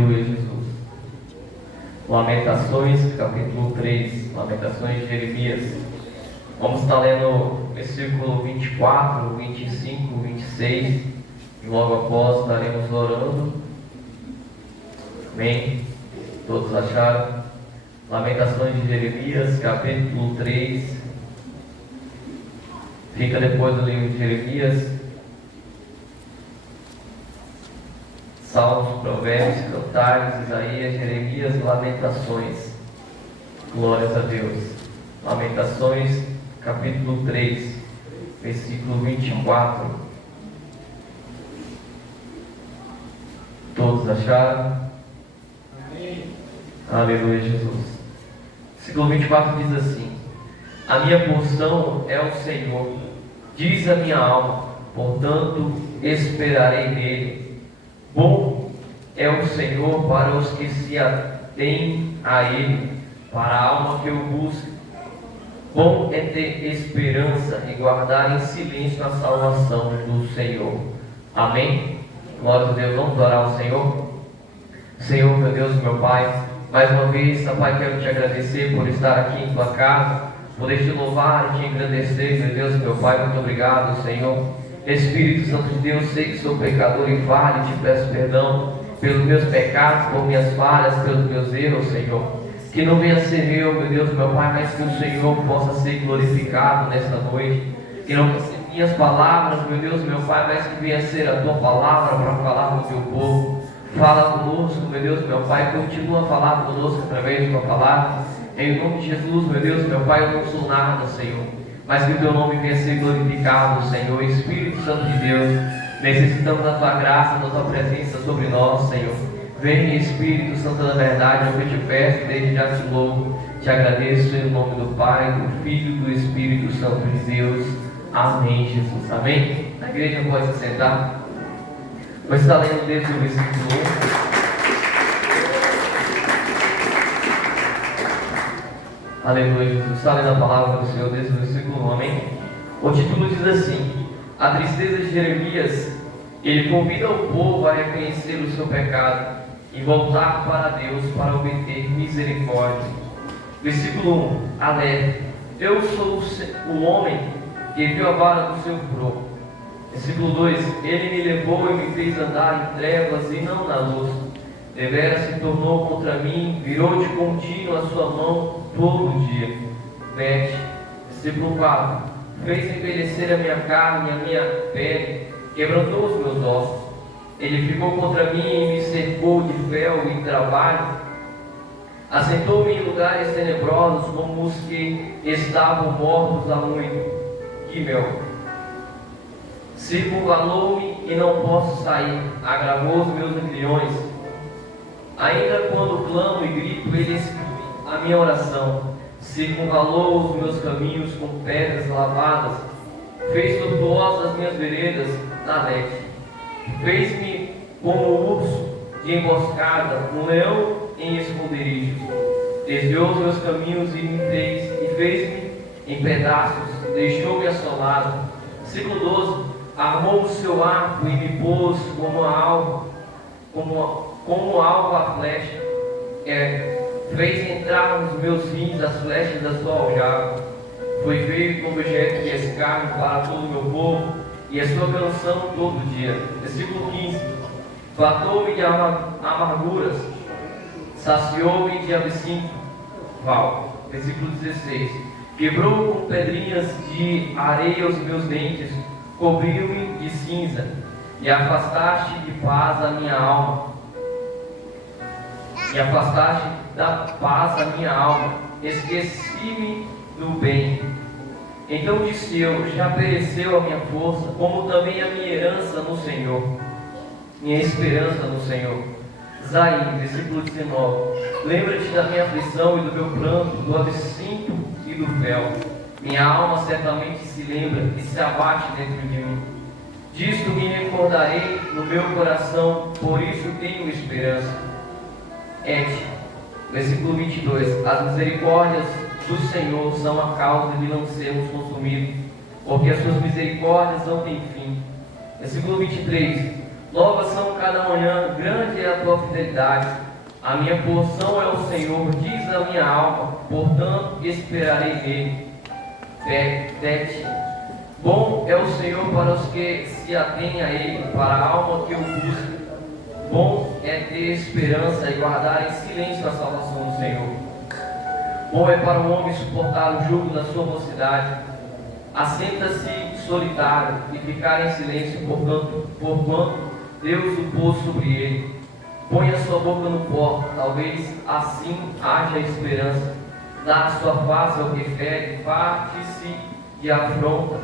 Aleluia, Jesus. Lamentações, capítulo 3. Lamentações de Jeremias. Vamos estar lendo versículo 24, 25, 26. E logo após estaremos orando. Amém? Todos acharam? Lamentações de Jeremias, capítulo 3. Fica depois do livro de Jeremias. Salmos, Provérbios, Cantares, Isaías, Jeremias, Lamentações. Glórias a Deus. Lamentações, capítulo 3, versículo 24. Todos acharam? Amém. Aleluia, Jesus. Versículo 24 diz assim: a minha porção é o Senhor, diz a minha alma, portanto esperarei nele. Bom é o Senhor para os que se atêm a Ele, para a alma que o busca. Bom é ter esperança e guardar em silêncio a salvação do Senhor. Amém? Glória a Deus. Vamos orar ao Senhor. Senhor, meu Deus, meu Pai, mais uma vez, Pai, quero te agradecer por estar aqui em tua casa, poder te louvar e te engrandecer, meu Deus, meu Pai. Muito obrigado, Senhor. Espírito Santo de Deus, sei que sou pecador e falho, te peço perdão pelos meus pecados, por minhas falhas, pelos meus erros, Senhor. Que não venha ser meu Deus, meu Pai, mas que o Senhor possa ser glorificado nesta noite. Que não venha ser minhas palavras, meu Deus, meu Pai, mas que venha ser a tua palavra para falar com o teu povo. Fala conosco, meu Deus, meu Pai, continua a falar conosco através de tua palavra. Em nome de Jesus, meu Deus, meu Pai, eu não sou nada, Senhor, mas que o teu nome venha ser glorificado, Senhor. Espírito Santo de Deus, necessitamos da tua graça, da tua presença sobre nós, Senhor. Vem, Espírito Santo da verdade, eu te peço, desde já te louvo, te agradeço em nome do Pai, do Filho e do Espírito Santo de Deus. Amém, Jesus. Amém? A igreja pode se sentar. Vou estar lendo desde o versículo 1. Aleluia, Jesus. Está lendo a palavra do Senhor desde o versículo 1. Amém? O título diz assim: a tristeza de Jeremias. Ele convida o povo a reconhecer o seu pecado e voltar para Deus para obter misericórdia. Versículo 1. Alegre. Eu sou o homem que viu a vara do seu furor. Versículo 2. Ele me levou e me fez andar em trevas e não na luz. Deveras se tornou contra mim, virou de contínuo a sua mão todo dia. Versículo 4. Fez envelhecer a minha carne e a minha pele, quebrantou os meus ossos. Ele ficou contra mim e me cercou de fel e trabalho. Assentou-me em lugares tenebrosos, como os que estavam mortos há muito. Gimel. Circunvalou-me e não posso sair, agravou os meus aguilhões. Ainda quando clamo e grito, ele exclui a minha oração. Circunvalou os meus caminhos com pedras lavadas, fez tortuosas as minhas veredas na leste. Fez-me como um urso de emboscada, um leão em esconderijos. Desviou os meus caminhos e fez-me em pedaços, deixou-me assolado. Versículo 12. Armou o seu arco e me pôs como alvo à flecha. Fez entrar nos meus rins as flechas da sua aljava. Foi feito como objeto de escárnio para todo o meu povo, e a sua canção todo dia. Versículo 15. Fartou-me de amarguras, saciou-me de absinto. Versículo 16. Quebrou com pedrinhas de areia os meus dentes, cobriu-me de cinza, e afastaste de paz a minha alma. E afastaste da paz a minha alma, esqueci-me do bem. Então disse eu: já pereceu a minha força, como também a minha herança no Senhor, minha esperança no Senhor. Zaí, versículo 19. Lembra-te da minha aflição e do meu pranto, do absinto e do fel. Minha alma certamente se lembra e se abate dentro de mim. Disto me recordarei no meu coração, por isso tenho esperança. Versículo 22. As misericórdias do Senhor são a causa de não sermos consumidos, porque as suas misericórdias não têm fim. Versículo 23. Novas são cada manhã, grande é a tua fidelidade. A minha porção é o Senhor, diz a minha alma, portanto esperarei nele. Tete. Bom é o Senhor para os que se atêm a Ele, para a alma que o busca. Bom é ter esperança e guardar em silêncio a salvação do Senhor. Bom é para o homem suportar o jugo da sua mocidade. Assenta-se solitário e ficar em silêncio, porquanto Deus o pôs sobre ele. Põe a sua boca no pó, talvez assim haja esperança. Dá a sua face ao que fere, parte-se e afronta,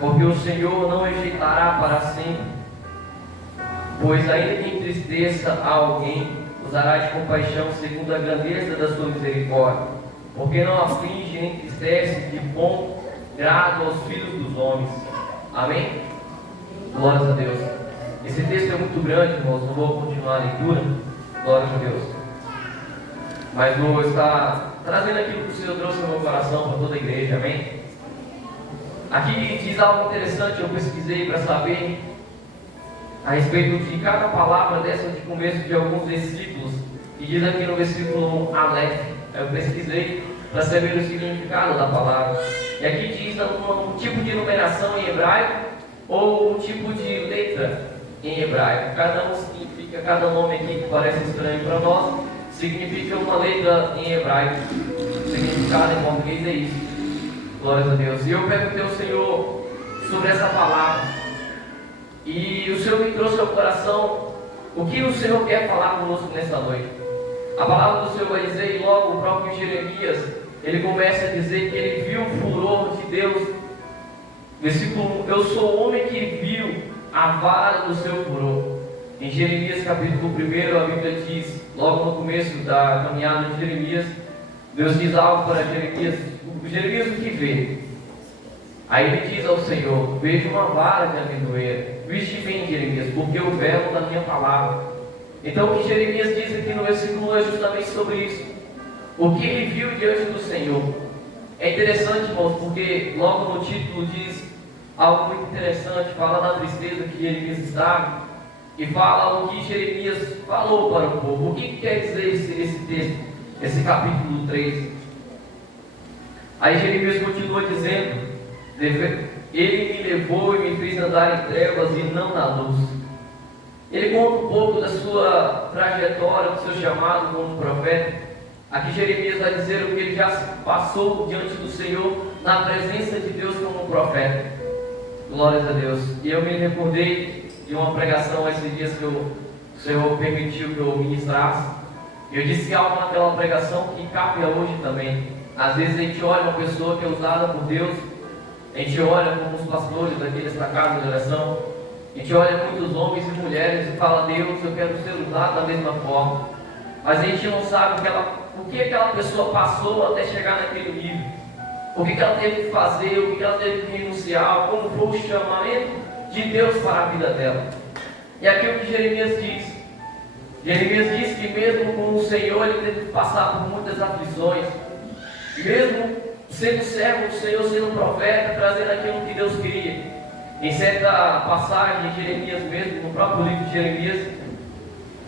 porque o Senhor não rejeitará para sempre, pois ainda que entristeça a alguém, usará de compaixão segundo a grandeza da sua misericórdia, porque não aflige nem entristece de bom grado aos filhos dos homens. Amém? Glórias a Deus. Esse texto é muito grande, irmãos, não vou continuar a leitura. Glórias a Deus. Mas vou estar trazendo aquilo que o Senhor trouxe no meu coração para toda a igreja, amém? Aqui diz algo interessante, eu pesquisei para saber a respeito de cada palavra dessa de começo de alguns versículos. E diz aqui no versículo 1, Aleph. Eu pesquisei para saber o significado da palavra. E aqui diz um tipo de numeração em hebraico ou um tipo de letra em hebraico. Cada um significa, cada nome aqui que parece estranho para nós, significa uma letra em hebraico. O significado em português é isso. Glórias a Deus. E eu perguntei ao Senhor sobre essa palavra. E o Senhor me trouxe ao coração o que o Senhor quer falar conosco nessa noite. A palavra do Senhor vai dizer, e logo o próprio Jeremias, ele começa a dizer que ele viu o furor de Deus. Versículo 1, eu sou o homem que viu a vara do seu furor. Em Jeremias capítulo 1, a Bíblia diz, logo no começo da caminhada de Jeremias, Deus diz algo para Jeremias, Jeremias o que vê? Aí ele diz ao Senhor, vejo uma vara de amendoeira, viste bem, Jeremias, porque o velo da minha palavra. Então o que Jeremias diz aqui no versículo 1 é justamente sobre isso, o que ele viu diante do Senhor. É interessante, irmãos, porque logo no título diz algo muito interessante, fala da tristeza que Jeremias estava, e fala o que Jeremias falou para o povo. O que quer dizer esse texto, esse capítulo 3? Aí Jeremias continua dizendo, ele me levou e me fez andar em trevas e não na luz. Ele conta um pouco da sua trajetória, do seu chamado como profeta. Aqui Jeremias vai dizer o que ele já passou diante do Senhor, na presença de Deus como profeta. Glórias a Deus. E eu me recordei de uma pregação esses dias que o Senhor permitiu que eu ministrasse. Eu disse algo naquela pregação que cabe a hoje também. Às vezes a gente olha uma pessoa que é usada por Deus, a gente olha como os pastores aqui desta casa de oração, a gente olha muitos homens e mulheres e fala, Deus, eu quero ser usado da mesma forma. Mas a gente não sabe o que aquela pessoa passou até chegar naquele nível. O que ela teve que fazer, o que ela teve que renunciar, como foi o chamamento de Deus para a vida dela. E aqui o que Jeremias diz. Jeremias diz que mesmo com o Senhor ele teve que passar por muitas aflições. Mesmo sendo servo do Senhor, sendo profeta, trazendo aquilo que Deus queria. Em certa passagem de Jeremias mesmo, no próprio livro de Jeremias,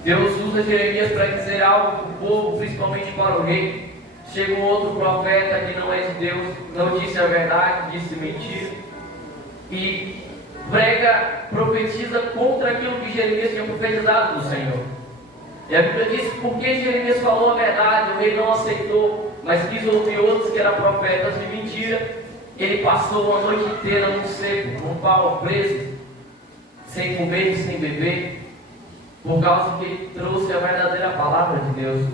Deus usa Jeremias para dizer algo para o povo, principalmente para o rei. Chega um outro profeta que não é de Deus, não disse a verdade, disse mentira, e profetiza contra aquilo que Jeremias tinha profetizado do Senhor. E a Bíblia diz, porque Jeremias falou a verdade, o rei não aceitou, mas quis ouvir outros que eram profetas de mentira. Ele passou uma noite inteira num seco, num pau preso, sem comer e sem beber, por causa que ele trouxe a verdadeira palavra de Deus.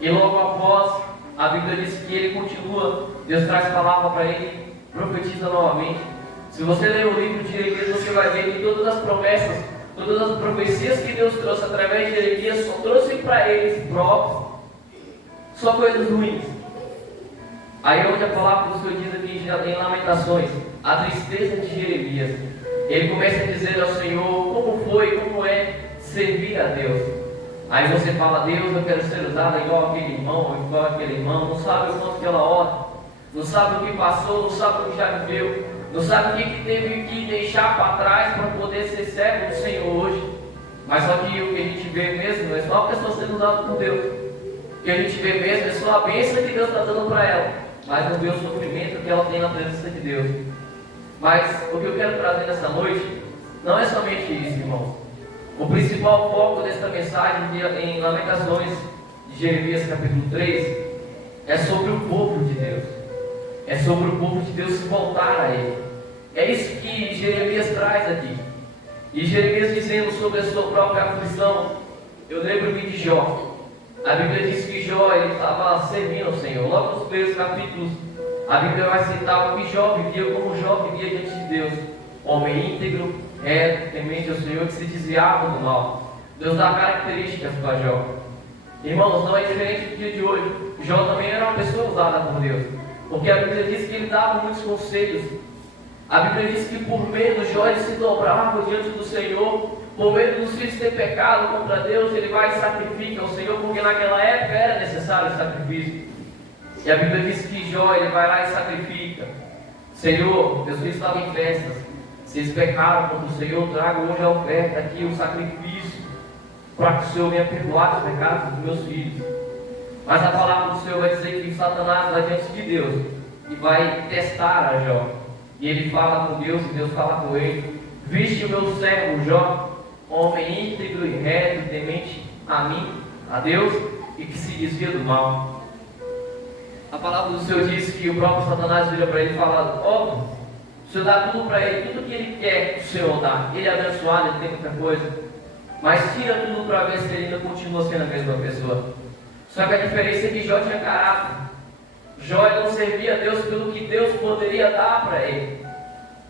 E logo após, a Bíblia diz que ele continua, Deus traz palavra para ele, profetiza novamente. Se você ler o livro de Jeremias, você vai ver que todas as promessas, todas as profecias que Deus trouxe através de Jeremias, só trouxe para eles próprios, só coisas ruins. Aí onde a palavra do Senhor diz aqui em Lamentações, a tristeza de Jeremias. Ele começa a dizer ao Senhor como é servir a Deus. Aí você fala, Deus, eu quero ser usado igual aquele irmão, igual aquele irmão, não sabe o quanto que ela ora, não sabe o que passou, não sabe o que já viveu. não sabe o que teve que deixar para trás para poder ser servo do Senhor hoje. Mas só que o que a gente vê mesmo é só a pessoa sendo usada por Deus. O que a gente vê mesmo é só a bênção que Deus está dando para ela, mas não vê o sofrimento que ela tem na presença de Deus. Mas o que eu quero trazer nessa noite não é somente isso, irmãos. O principal foco desta mensagem em Lamentações de Jeremias capítulo 3 é sobre o povo de Deus. É sobre o povo de Deus se voltar a Ele. É isso que Jeremias traz aqui. E Jeremias dizendo sobre a sua própria aflição, eu lembro-me de Jó. A Bíblia diz que Jó ele estava servindo ao Senhor. Logo nos primeiros capítulos, a Bíblia vai citar o que Jó vivia, como Jó vivia diante de Deus. Homem íntegro, reto, temente ao Senhor, que se desviava do mal. Deus dá características para Jó. Irmãos, não é diferente do dia de hoje. Jó também era uma pessoa usada por Deus, porque a Bíblia diz que ele dava muitos conselhos. A Bíblia diz que por medo Jó ele se dobrava diante do Senhor. Por medo dos filhos ter pecado contra Deus, ele vai e sacrifica ao Senhor, porque naquela época era necessário o sacrifício. E a Bíblia diz que Jó ele vai lá e sacrifica. Senhor, meus filhos estavam em festas, se eles pecaram contra o Senhor, trago hoje a oferta aqui, o sacrifício, para que o Senhor venha perdoar os pecados dos meus filhos. Mas a palavra do Senhor vai dizer que Satanás vai diante de Deus e vai testar a Jó. E ele fala com Deus e Deus fala com ele: viste o meu servo Jó, homem íntegro e reto, temente a mim, a Deus, e que se desvia do mal. A palavra do Senhor diz que o próprio Satanás vira para ele e fala: ó, o Senhor dá tudo para ele, tudo que ele quer que o Senhor dá. Ele é abençoado, ele tem muita coisa, mas tira tudo para ver se ele ainda continua sendo a mesma pessoa. Só que a diferença é que Jó tinha caráter. Jó não servia a Deus pelo que Deus poderia dar para ele,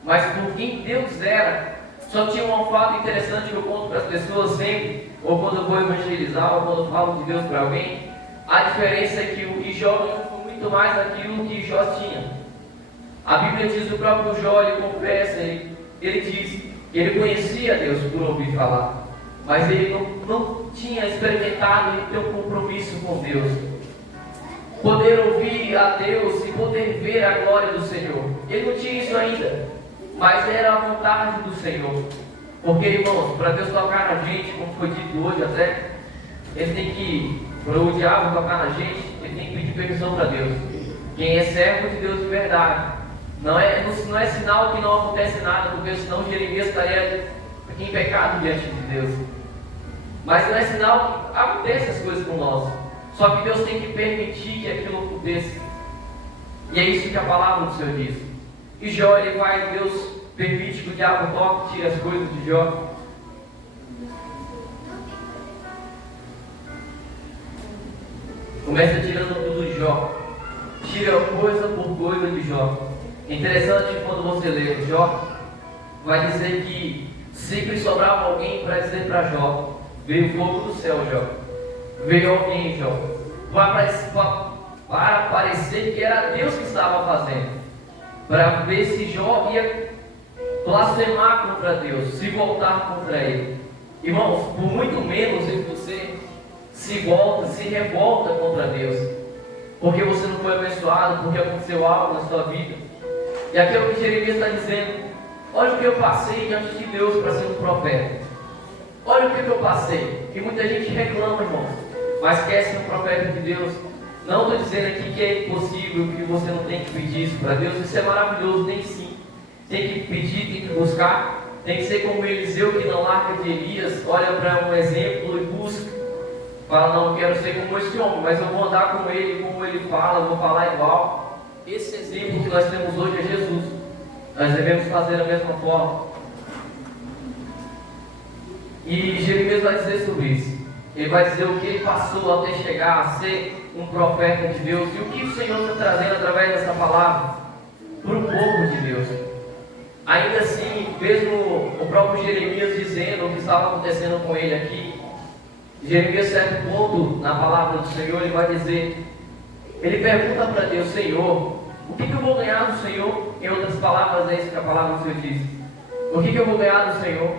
mas por quem Deus era. Só tinha um fato interessante que eu conto para as pessoas sempre, ou quando eu vou evangelizar, ou quando eu falo de Deus para alguém. A diferença é que o que Jó ganhou foi muito mais daquilo que Jó tinha. A Bíblia diz, o próprio Jó, ele confessa, ele diz que ele conhecia Deus por ouvir falar, mas ele não tinha experimentado ele ter um compromisso com Deus. Poder ouvir a Deus e poder ver a glória do Senhor. Ele não tinha isso ainda, mas era a vontade do Senhor. Porque, irmãos, para Deus tocar na gente, como foi dito hoje até, ele tem que, para o diabo tocar na gente, ele tem que pedir permissão para Deus. Quem é servo de Deus de verdade, não é sinal que não acontece nada, porque senão Jeremias estaria em pecado diante de Deus. Mas não é sinal que acontecem as coisas com nós. Só que Deus tem que permitir que aquilo aconteça. E é isso que a palavra do Senhor diz. E Jó, ele vai, Deus permite que o diabo toque, tire as coisas de Jó. Começa tirando tudo de Jó. Tira coisa por coisa de Jó. É interessante quando você lê Jó, vai dizer que sempre sobrava alguém para dizer para Jó: veio fogo do céu, Jó. Veio alguém, Jó, para parecer que era Deus que estava fazendo, para ver se Jó ia blasfemar contra Deus, se voltar contra Ele. Irmãos, por muito menos você se revolta contra Deus, porque você não foi abençoado, porque aconteceu algo na sua vida. E aqui é o que Jeremias está dizendo: olha o que eu passei diante de Deus para ser um profeta. Olha o que eu passei. E muita gente reclama, irmãos, mas quer ser um profeta de Deus. Não estou dizendo aqui que é impossível, que você não tem que pedir isso para Deus. Isso é maravilhoso, tem sim. Tem que pedir, tem que buscar. Tem que ser como Eliseu, que não larga de Elias. Olha para um exemplo e busca. Fala: não, eu quero ser como esse homem, mas eu vou andar com ele, como ele fala, eu vou falar igual. Esse exemplo que nós temos hoje é Jesus. Nós devemos fazer da mesma forma. E Jeremias vai dizer sobre isso. Ele vai dizer o que ele passou até chegar a ser um profeta de Deus. E o que o Senhor está trazendo através dessa palavra para o povo de Deus. Ainda assim, mesmo o próprio Jeremias dizendo o que estava acontecendo com ele aqui, Jeremias, certo ponto na palavra do Senhor, ele vai dizer, ele pergunta para Deus: Senhor, o que eu vou ganhar do Senhor? Em outras palavras, é isso que a palavra do Senhor diz. O que eu vou ganhar do Senhor?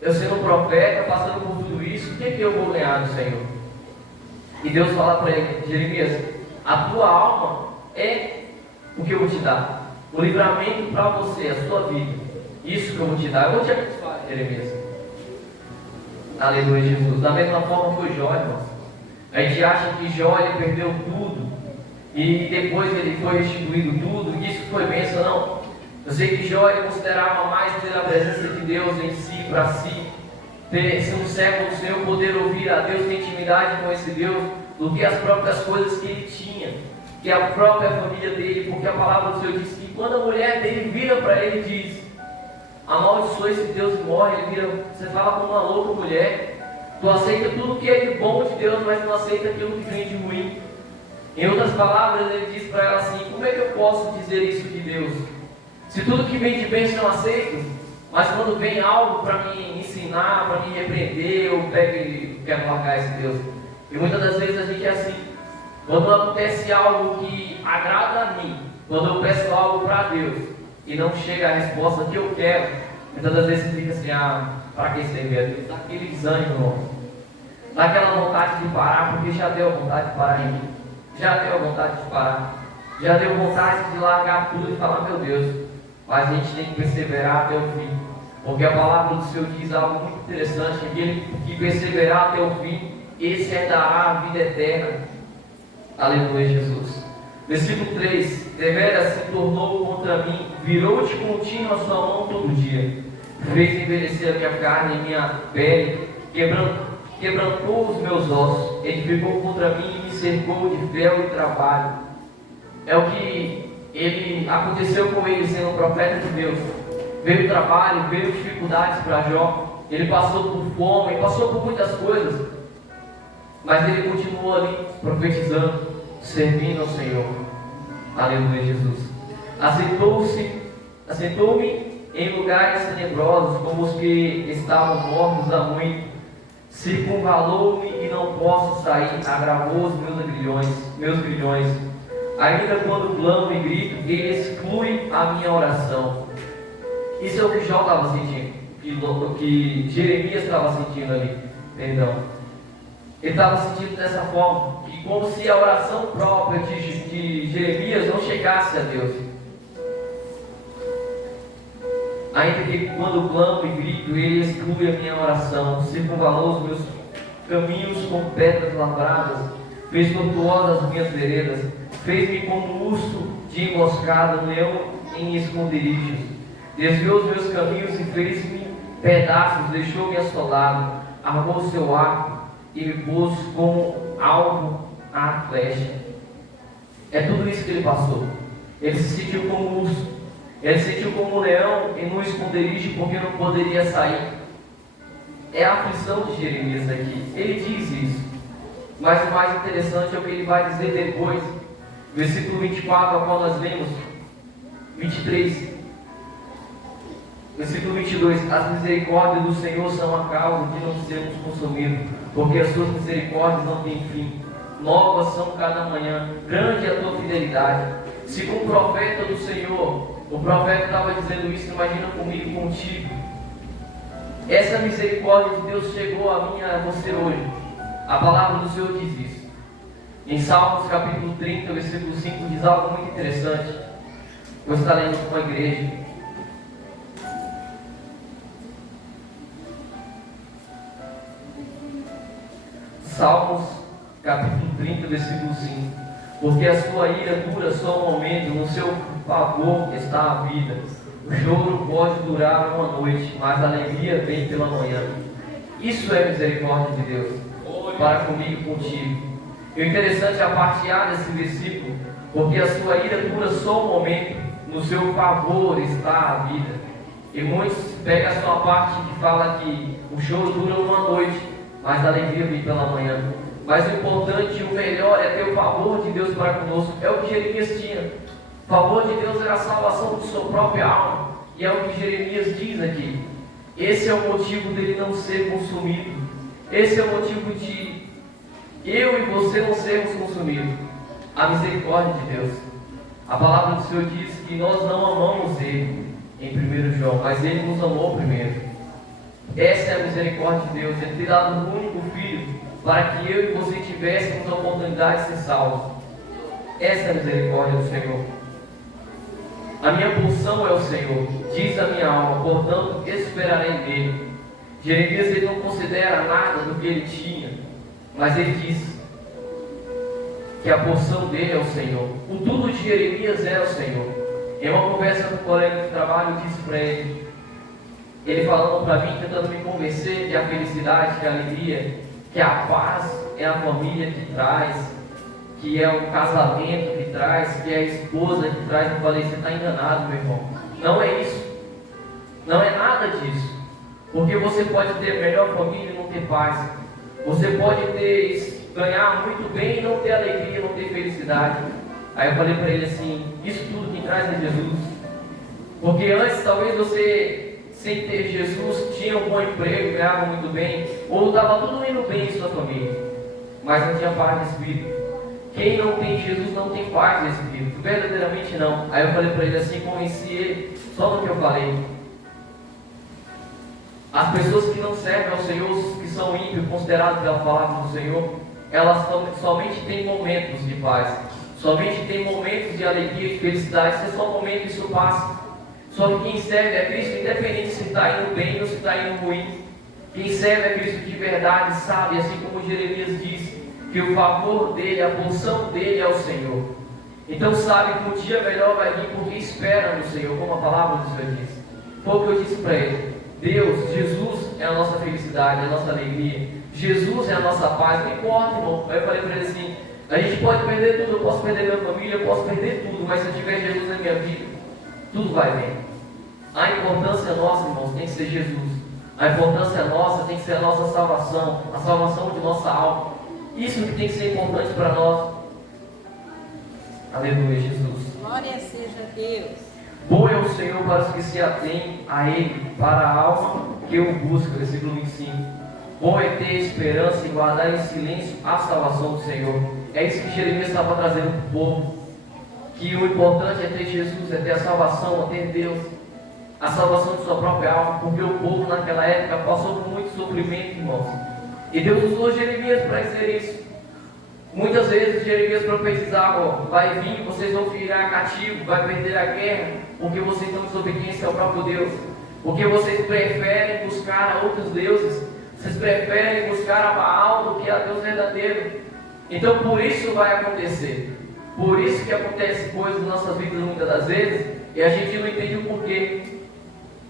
Eu sendo um profeta, passando por tudo isso, o que eu vou ganhar do Senhor? E Deus fala para ele: Jeremias, a tua alma é o que eu vou te dar. o livramento para você, a sua vida. Isso que eu vou te dar. Eu vou te abençoar, Jeremias. Aleluia, Jesus. Da mesma forma foi Jó, irmãos. A gente acha que Jó ele perdeu tudo e depois ele foi restituído tudo. Isso foi bênção, não. Eu sei que Jó ele considerava mais ter a presença de Deus em si, para si, ter ser um servo do Senhor, poder ouvir a Deus, ter intimidade com esse Deus, do que as próprias coisas que ele tinha, que a própria família dele, porque a palavra do Senhor diz que quando a mulher dele vira para ele e diz: amaldiçoa esse Deus e morre, ele vira, você fala como uma louca mulher, tu aceita tudo que é de bom de Deus, mas não aceita aquilo que vem de ruim. Em outras palavras, ele diz para ela assim: como é que eu posso dizer isso de Deus? Se tudo que vem de bênção eu aceito, mas quando vem algo para me ensinar, para me repreender, eu pego e quero largar esse Deus. E muitas das vezes a gente é assim. Quando acontece algo que agrada a mim, quando eu peço algo para Deus e não chega a resposta que eu quero, muitas das vezes você fica assim: para que servir a Deus? Dá aquele desânimo, irmão. Dá aquela vontade de parar, porque já deu vontade de parar em mim. Já deu vontade de parar. Já deu vontade de largar tudo e falar: meu Deus. Mas a gente tem que perseverar até o fim. Porque a palavra do Senhor diz algo muito interessante: aquele que perseverar até o fim, esse herdará a vida eterna. Aleluia, Jesus. Versículo 3: deveras se tornou contra mim, virou-te contínuo a sua mão todo dia, fez envelhecer a minha carne e minha pele, quebrantou os meus ossos, edificou contra mim e me cercou de fel e trabalho. É o que aconteceu com ele sendo um profeta de Deus. Veio trabalho, veio dificuldades para Jó, ele passou por fome, passou por muitas coisas, mas ele continuou ali profetizando, servindo ao Senhor. Aleluia, Jesus. Assentou-me em lugares tenebrosos, como os que estavam mortos há muito. Circunvalou-me e não posso sair, agravou os meus grilhões. Ainda quando clamo e grito, ele exclui a minha oração. Isso é o que Jó estava sentindo, que Jeremias estava sentindo ali, perdão. Ele estava sentindo dessa forma, que como se a oração própria de Jeremias não chegasse a Deus. Ainda que quando clamo e grito, ele exclui a minha oração, circunvalou os meus caminhos com pedras lavradas, fez tortuosas as minhas veredas, fez-me como um urso de emboscada, um leão em esconderijos, desviou os meus caminhos e fez-me pedaços, deixou-me assolado, armou seu arco e me pôs como alvo à flecha. É tudo isso que ele passou. Ele se sentiu como um urso, ele se sentiu como um leão em um esconderijo porque não poderia sair. É a aflição de Jeremias aqui, ele diz isso. Mas o mais interessante é o que ele vai dizer depois, versículo 24, ao qual nós lemos, 23, versículo 22: as misericórdias do Senhor são a causa de não sermos consumidos, porque as suas misericórdias não têm fim, novas são cada manhã, grande é a tua fidelidade. Se com o profeta do Senhor, o profeta estava dizendo isso, imagina comigo, contigo. Essa misericórdia de Deus chegou a mim e a você hoje. A palavra do Senhor diz isso. Em Salmos capítulo 30, versículo 5, diz algo muito interessante. Vou estar lendo com a igreja. Salmos capítulo 30, versículo 5. Porque a sua ira dura só um momento, no seu favor está a vida. O choro pode durar uma noite, mas a alegria vem pela manhã. Isso é misericórdia de Deus para comigo e contigo. E o interessante é a parte A desse versículo, porque a sua ira dura só um momento, no seu favor está a vida. E muitos pegam a sua parte que fala que o choro dura uma noite, mas a alegria vem pela manhã. Mas o importante e o melhor é ter o favor de Deus para conosco. É o que Jeremias tinha. O favor de Deus era a salvação de sua própria alma. E é o que Jeremias diz aqui. Esse é o motivo dele não ser consumido. Esse é o motivo de eu e você não sermos consumidos. A misericórdia de Deus. A palavra do Senhor diz que nós não amamos Ele em 1 João, mas Ele nos amou primeiro. Essa é a misericórdia de Deus. Ele tem dado um único Filho para que eu e você tivéssemos a oportunidade de ser salvos. Essa é a misericórdia do Senhor. A minha porção é o Senhor, diz a minha alma, portanto esperarei nele. Jeremias ele não considera nada do que ele tinha, mas ele diz que a porção dele é o Senhor. O tudo de Jeremias era o Senhor. Em uma conversa com um colega de trabalho, eu disse para ele falando para mim, tentando me convencer que a felicidade, que a alegria, que a paz é a família que traz, que é o casamento que traz, que é a esposa que traz. Eu falei, você está enganado, meu irmão. Não é isso. Não é nada disso. Porque você pode ter a melhor família e não ter paz. Você pode ganhar muito bem e não ter alegria, não ter felicidade. Aí eu falei para ele assim, isso tudo que traz é Jesus. Porque antes talvez você, sem ter Jesus, tinha um bom emprego, ganhava muito bem, ou estava tudo indo bem em sua família, mas não tinha paz de espírito. Quem não tem Jesus não tem paz de espírito, verdadeiramente não. Aí eu falei para ele assim, convenci ele só no que eu falei. As pessoas que não servem ao Senhor, que são ímpios, considerados pela palavra do Senhor, elas somente têm momentos de paz, somente têm momentos de alegria e felicidade. Isso é só um momento, isso passa. Só que quem serve a Cristo, independente se está indo bem ou se está indo ruim, quem serve a Cristo de verdade sabe, assim como Jeremias disse, que o favor dele, a porção dele é o Senhor. Então sabe que o dia melhor vai vir porque espera no Senhor, como a palavra do Senhor diz. Foi o que eu disse para ele. Deus, Jesus é a nossa felicidade, é a nossa alegria. Jesus é a nossa paz. Não importa, irmão. Aí eu falei para ele assim, a gente pode perder tudo, eu posso perder minha família, eu posso perder tudo, mas se eu tiver Jesus na minha vida, tudo vai bem. A importância nossa, irmãos, tem que ser Jesus. A importância nossa tem que ser a nossa salvação, a salvação de nossa alma. Isso que tem que ser importante para nós. Aleluia, Jesus. Glória seja a Deus. Bom é o Senhor para os que se atêm a Ele, para a alma que o busca. Versículo 25. Bom é ter esperança e guardar em silêncio a salvação do Senhor. É isso que Jeremias estava trazendo para o povo. Que o importante é ter Jesus, é ter a salvação, é ter Deus. A salvação de sua própria alma, porque o povo naquela época passou por muito sofrimento, irmãos. E Deus usou Jeremias para dizer isso. Muitas vezes Jeremias profetizava, vai vir, vocês vão virar cativo, vai perder a guerra, porque vocês estão desobedientes ao próprio Deus. Porque vocês preferem buscar a outros deuses, vocês preferem buscar a Baal do que a Deus verdadeiro. Então por isso vai acontecer. Por isso que acontece coisas nas nossas vidas muitas das vezes, e a gente não entende o porquê.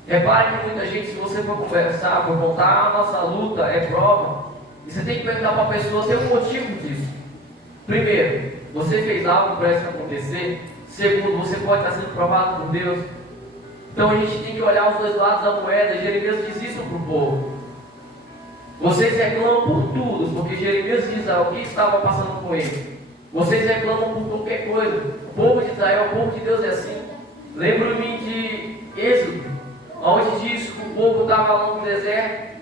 Repare que muita gente, se você for conversar, for contar a nossa luta, é prova, e você tem que perguntar para a pessoa, tem um motivo disso. Primeiro, você fez algo para isso acontecer. Segundo, você pode estar sendo provado por Deus. Então a gente tem que olhar os dois lados da moeda. Jeremias diz isso para o povo. Vocês reclamam por tudo, porque Jeremias diz o que estava passando com ele. Vocês reclamam por qualquer coisa. O povo de Israel, o povo de Deus é assim. Lembro-me de Êxodo, onde diz que o povo estava lá no deserto,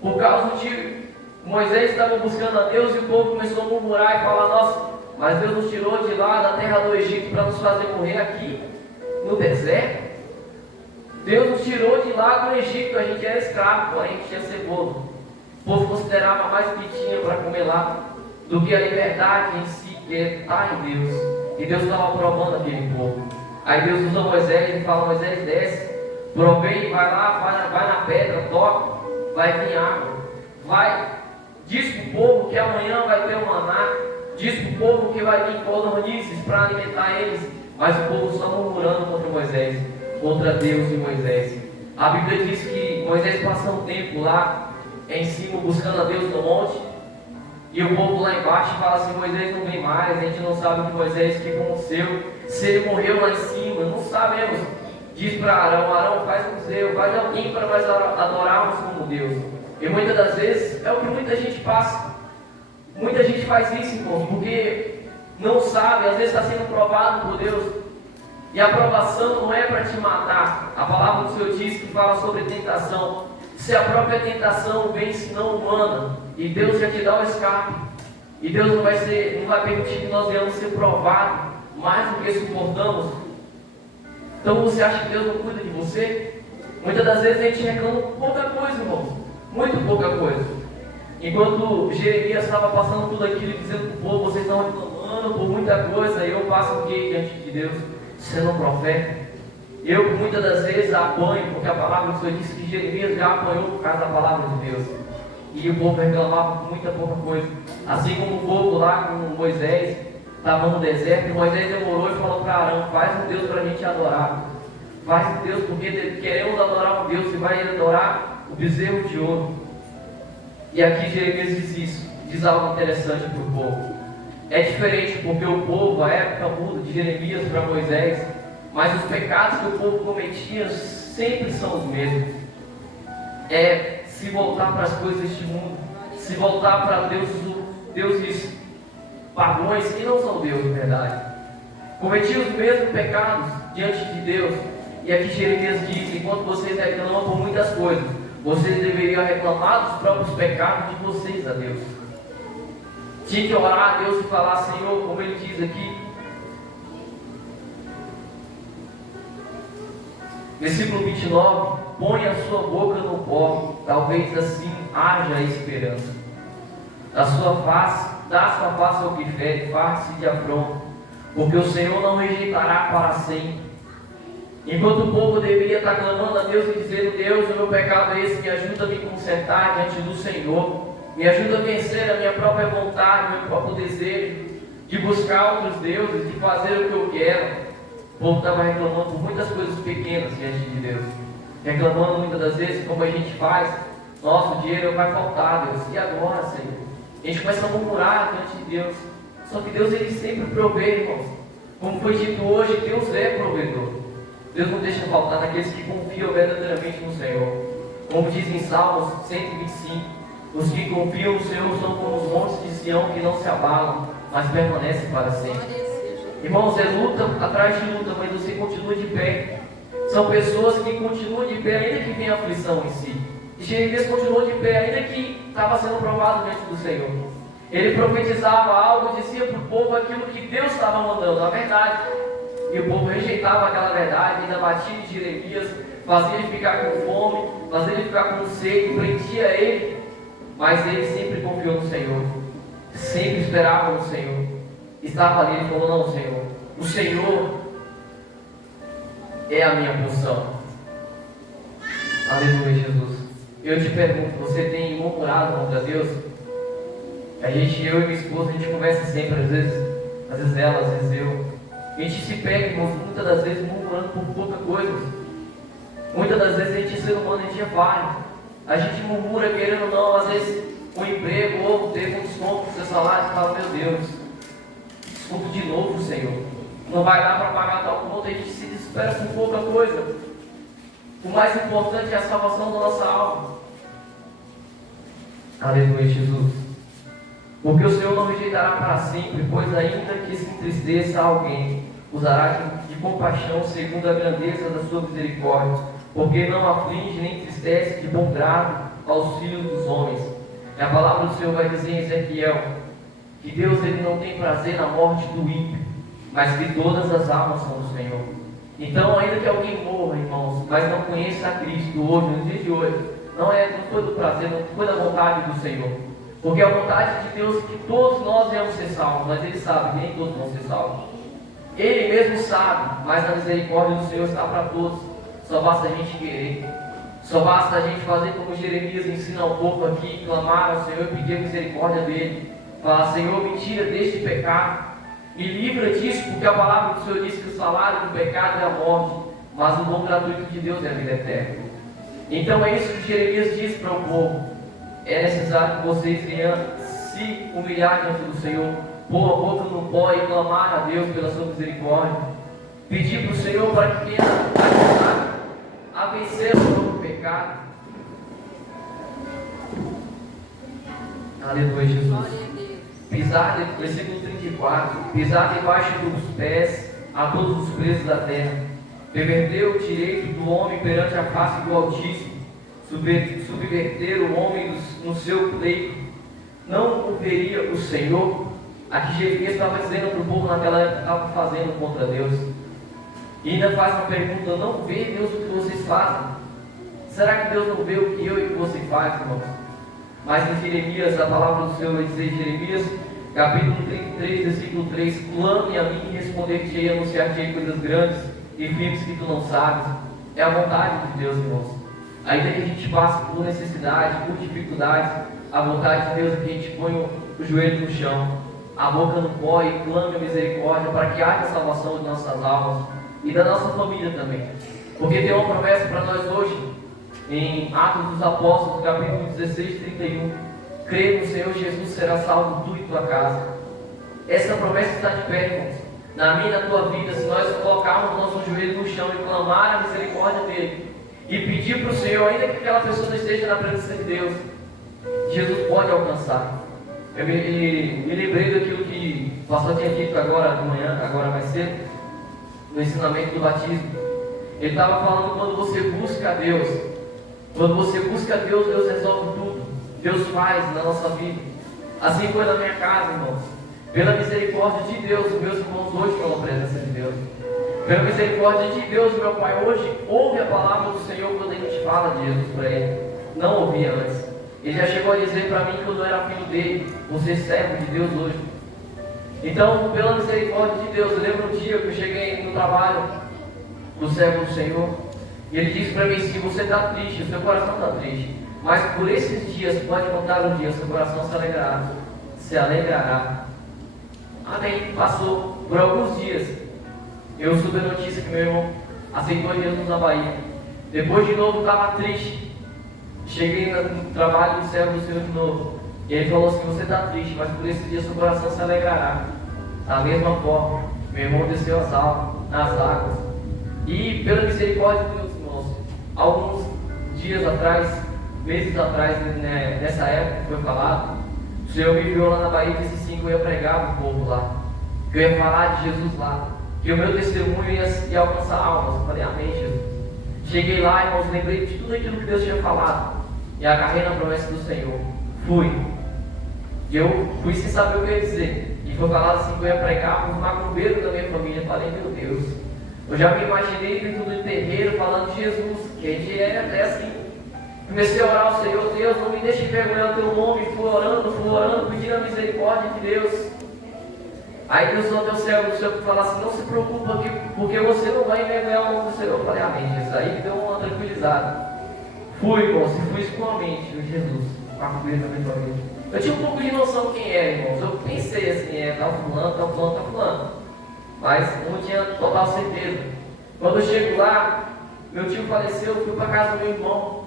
por causa de Moisés estava buscando a Deus, e o povo começou a murmurar e falar, nossa, mas Deus nos tirou de lá, da terra do Egito, para nos fazer morrer aqui, no deserto. Deus nos tirou de lá do Egito, a gente era escravo, porém a gente tinha cebola. O povo considerava mais o que tinha para comer lá, do que a liberdade em si, que é estar em Deus. E Deus estava provando aquele povo. Aí Deus usa Moisés e fala, Moisés desce, provei, vai lá, vai na pedra, toca, vai vir água, vai. Diz para o povo que amanhã vai ter um maná. Diz para o povo que vai vir codornizes para alimentar eles. Mas o povo só murmurando contra Moisés, contra Deus e Moisés. A Bíblia diz que Moisés passa um tempo lá em cima buscando a Deus no monte. E o povo lá embaixo fala assim, Moisés não vem mais, a gente não sabe o que Moisés que aconteceu. Se ele morreu lá em cima, não sabemos. Diz para Arão, faz um museu, faz alguém para nós adorarmos como Deus. E muitas das vezes é o que muita gente passa. Muita gente faz isso, irmãos, porque não sabe, às vezes está sendo provado por Deus. E a provação não é para te matar. A palavra do Senhor diz que fala sobre tentação. Se a própria tentação vem se não humana, e Deus já te dá o escape, e Deus não vai permitir que nós venhamos ser provados mais do que suportamos. Então você acha que Deus não cuida de você? Muitas das vezes a gente reclama pouca coisa, irmãos. Muito pouca coisa. Enquanto Jeremias estava passando tudo aquilo e dizendo para o povo, vocês estão reclamando por muita coisa, e eu passo o que diante de Deus? Sendo um profeta, Eu muitas das vezes apanho, porque a palavra do Senhor disse que Jeremias já apanhou por causa da palavra de Deus. E o povo reclamava por muita pouca coisa. Assim como o povo lá com Moisés estava no deserto, e Moisés demorou e falou para Arão: faz um Deus para a gente adorar. Faz um Deus, porque queremos adorar um Deus, e vai adorar o bezerro de ouro. E aqui Jeremias diz isso, diz algo interessante para o povo. É diferente porque o povo, a época muda de Jeremias para Moisés, mas os pecados que o povo cometia sempre são os mesmos. É se voltar para as coisas deste mundo, se voltar para deuses pagões que não são Deus de verdade. Cometiam os mesmos pecados diante de Deus. E aqui Jeremias diz: enquanto vocês reclamam por muitas coisas, vocês deveriam reclamar dos próprios pecados de vocês a Deus. Tinha que orar a Deus e falar: Senhor, como ele diz aqui, versículo 29, põe a sua boca no pó, talvez assim haja esperança. Dá a sua face ao que fere, face de afronta, porque o Senhor não rejeitará para sempre. Enquanto o povo deveria estar clamando a Deus e dizendo: Deus, o meu pecado é esse, me ajuda a me consertar diante do Senhor, me ajuda a vencer a minha própria vontade, o meu próprio desejo de buscar outros deuses, de fazer o que eu quero. O povo estava reclamando por muitas coisas pequenas diante de Deus, reclamando muitas das vezes como a gente faz: nosso dinheiro vai faltar, Deus, e agora, Senhor? A gente começa a murmurar diante de Deus. Só que Deus, ele sempre provê, irmãos. Como foi dito hoje, Deus é provedor. Deus não deixa faltar naqueles que confiam verdadeiramente no Senhor. Como diz em Salmos 125, os que confiam no Senhor são como os montes de Sião, que não se abalam, mas permanecem para sempre. Irmãos, é luta atrás de luta, mas você continua de pé. São pessoas que continuam de pé, ainda que venha aflição em si. E Jeremias continuou de pé, ainda que estava sendo provado diante do Senhor. Ele profetizava algo, dizia para o povo aquilo que Deus estava mandando, a verdade. E o povo rejeitava aquela verdade, ainda batia em Jeremias, fazia ele ficar com fome, fazia ele ficar com sede, prendia ele. Mas ele sempre confiou no Senhor, sempre esperava no Senhor. Estava ali e falou: não, Senhor, o Senhor é a minha porção. Aleluia, Jesus. Eu te pergunto, você tem murmurado contra Deus? Eu e minha esposa, a gente conversa sempre, às vezes ela, às vezes eu. A gente se pega, irmãos, muitas das vezes murmurando por pouca coisa. Muitas das vezes a gente é ser humano, a gente é falho. A gente murmura querendo ou não, às vezes um emprego ou teve um desconto no seu salário, e fala: meu Deus, desconto de novo, Senhor. Não vai dar para pagar tal conta, a gente se desespera por pouca coisa. O mais importante é a salvação da nossa alma. Aleluia, Jesus. Porque o Senhor não rejeitará para sempre, pois ainda que se entristeça alguém, usará de compaixão segundo a grandeza da sua misericórdia, porque não aflige nem entristece de bom grado aos filhos dos homens. E a palavra do Senhor vai dizer em Ezequiel que Deus, ele não tem prazer na morte do ímpio, mas que todas as almas são do Senhor. Então, ainda que alguém morra, irmãos, mas não conheça a Cristo hoje, nos dias de hoje, não foi do prazer, não foi da vontade do Senhor. Porque a vontade de Deus é que todos nós venhamos ser salvos, mas Ele sabe que nem todos vão ser salvos. Ele mesmo sabe, mas a misericórdia do Senhor está para todos. Só basta a gente querer. Só basta a gente fazer como Jeremias ensina ao povo aqui, clamar ao Senhor e pedir a misericórdia dele. Falar: Senhor, me tira deste pecado, me livra disso, porque a palavra do Senhor diz que o salário do pecado é a morte, mas o dom gratuito de Deus é a vida eterna. Então é isso que Jeremias diz para o povo: é necessário que vocês venham se humilhar diante do Senhor, pôr a boca no pó e clamar a Deus pela sua misericórdia, pedir para o Senhor para que venha ajudar a vencer o próprio pecado. Aleluia, Jesus. Pisar, versículo 34, pisar debaixo dos pés a todos os presos da terra, perverter o direito do homem perante a face do Altíssimo, subverter o homem no seu pleito. Não o veria o Senhor? Aqui Jeremias estava dizendo para o povo naquela época que estava fazendo contra Deus. E ainda faz uma pergunta: não vê Deus o que vocês fazem? Será que Deus não vê o que eu e o que você faz, irmãos? Mas em Jeremias, a palavra do Senhor vai dizer em Jeremias, capítulo 33, versículo 3: clame a mim e responder-te-ei, anunciar-te-ei coisas grandes e firmes que tu não sabes. É a vontade de Deus, irmãos. Ainda que a gente passe por necessidade, por dificuldades, a vontade de Deus é que a gente põe o joelho no chão, a boca no pó e clame a misericórdia para que haja salvação de nossas almas e da nossa família também. Porque tem uma promessa para nós hoje, em Atos dos Apóstolos, capítulo 16, 31. Crê no Senhor Jesus, será salvo tu e tua casa. Essa promessa está de pé, irmãos. Na minha e na tua vida, se nós colocarmos o nosso joelho no chão e clamar a misericórdia dele, e pedir para o Senhor, ainda que aquela pessoa não esteja na presença de Deus, Jesus pode alcançar. Eu me lembrei daquilo que o pastor tinha dito agora de manhã, agora mais cedo, no ensinamento do batismo. Ele estava falando quando você busca a Deus. Quando você busca a Deus, Deus resolve tudo. Deus faz na nossa vida. Assim foi na minha casa, irmãos. Pela misericórdia de Deus, meus irmãos hoje estão na presença de Deus. Pela misericórdia de Deus, meu pai hoje ouve a palavra do Senhor quando a gente fala de Jesus para ele. Não ouvia antes. Ele já chegou a dizer para mim que eu não era filho dele. Você é servo de Deus hoje. Então, pela misericórdia de Deus, eu lembro um dia que eu cheguei no trabalho do servo do Senhor, e ele disse para mim: se você está triste, o seu coração está triste, mas por esses dias, pode contar um dia, seu coração se alegrará. Se alegrará. Amém. Passou por alguns dias, eu soube a notícia que meu irmão aceitou Jesus na Bahia. Depois de novo estava triste. Cheguei no trabalho do servo do Senhor de novo, e ele falou assim: você está triste, mas por esse dia seu coração se alegrará. Da mesma forma, meu irmão desceu nas águas. E pela misericórdia de Deus, irmãos, alguns dias atrás, meses atrás, nessa época que foi falado, o Senhor me enviou lá na Bahia e disse sim, que eu ia pregar para o povo lá, que eu ia falar de Jesus lá, que o meu testemunho ia alcançar almas. Eu falei: amém, Jesus. Cheguei lá, irmãos, lembrei de tudo aquilo que Deus tinha falado e agarrei na promessa do Senhor. Fui. E eu fui sem saber o que eu ia dizer. E foi falado assim que eu ia pregar para os macumbeiros da minha família. Eu falei: meu Deus, eu já me imaginei dentro do terreiro falando de Jesus, que a gente é até assim. Comecei a orar ao Senhor: Deus, não me deixe envergonhar o teu nome. Fui orando, pedindo a misericórdia de Deus. Aí Deus não deu servo do Senhor para falar assim: não se preocupa aqui, porque você não vai envergonhar o nome do Senhor. Eu falei: amém, Jesus. Aí me deu uma tranquilizada. Fui, irmãos, e fui exclusivamente o Jesus, macumbeiro da minha família. Eu tinha um pouco de noção quem era, irmãos. Eu pensei assim: tá fulano. Mas não tinha total certeza. Quando eu chego lá, meu tio faleceu, eu fui para casa do meu irmão.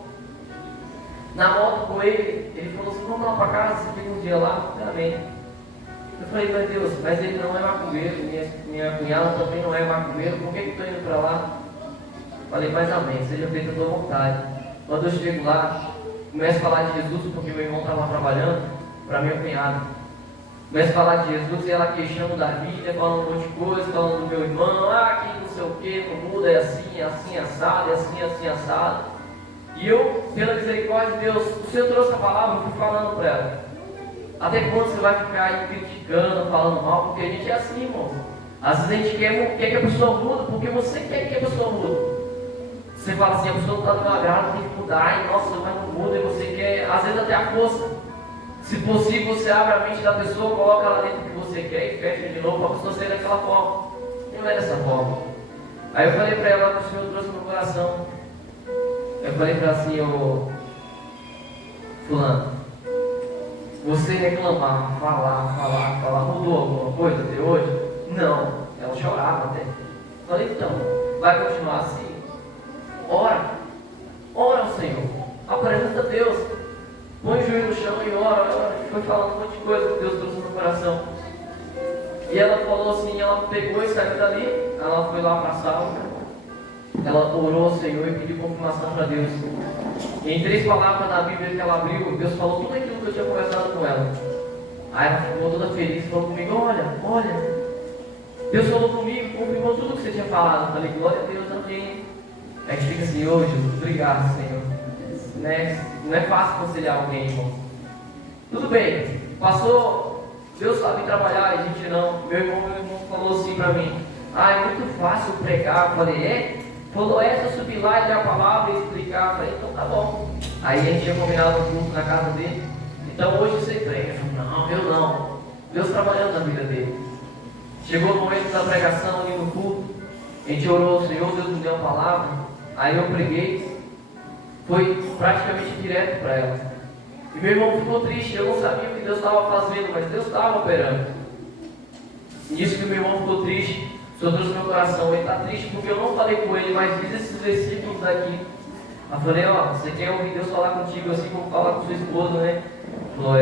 Na moto com ele, ele falou assim: vamos lá para casa, você fica um dia lá? Amém. Eu falei: meu Deus, mas ele não é macumbeiro, minha cunhada também não é macumbeiro, por que eu estou indo para lá? Falei: mas amém, seja feita a tua vontade. Quando eu chego lá, começo a falar de Jesus, porque meu irmão estava trabalhando para minha cunhada. Começo a falar de Jesus e ela queixando da vida, falando um monte de coisa, falando do meu irmão: que não sei o que, não muda, é assim assado, é assim assado. E eu, pela misericórdia de Deus, o Senhor trouxe a palavra, eu fui falando para ela: até quando você vai ficar aí criticando, falando mal? Porque a gente é assim, irmãos. Às vezes a gente quer que a pessoa mude, porque você quer que a pessoa mude. Você fala assim: a pessoa não está do meu agrado, tem que mudar, e nossa, mas não muda, e você quer, às vezes até a força. Se possível, você abre a mente da pessoa, coloca lá dentro o que você quer e fecha de novo para a pessoa sair daquela forma. Não é dessa forma. Aí eu falei para ela que o Senhor trouxe no meu coração. Eu falei para ela assim: fulano, você reclamar, falar, mudou alguma coisa até hoje? Não. Ela chorava até. Falei: então, vai continuar assim? Ora ao Senhor, apresenta a Deus, põe o joelho no chão e ora. Foi falando um monte de coisa que Deus trouxe no meu coração. E ela falou assim: ela pegou e saiu dali, ela foi lá para a sala, ela orou ao Senhor e pediu confirmação para Deus. E em 3 palavras na Bíblia que ela abriu, Deus falou tudo aquilo que eu tinha conversado com ela. Aí ela ficou toda feliz, falou comigo: olha, Deus falou comigo, confirmou tudo que você tinha falado. Eu falei: glória a Deus, amém. Aí fica assim: ô Jesus, obrigado, Senhor. Não é fácil aconselhar alguém, irmão. Tudo bem, passou, Deus sabe trabalhar, a gente não. Meu irmão falou assim para mim: é muito fácil pregar. Eu falei: é? Falou: se eu subir lá e ler a palavra e explicar. Eu falei: então tá bom. Aí a gente tinha combinado um culto na casa dele. Então hoje você prega. Eu falei: não, eu não. Deus trabalhando na vida dele. Chegou o momento da pregação ali no culto. A gente orou ao Senhor, Deus me deu a palavra, aí eu preguei, foi praticamente direto para ela. E meu irmão ficou triste, eu não sabia o que Deus estava fazendo, mas Deus estava operando. E isso que meu irmão ficou triste, o Senhor trouxe no meu coração. Ele está triste porque eu não falei com ele, mas diz esses versículos daqui. Eu falei, você quer ouvir Deus falar contigo assim como falar com sua esposa, né? Falou,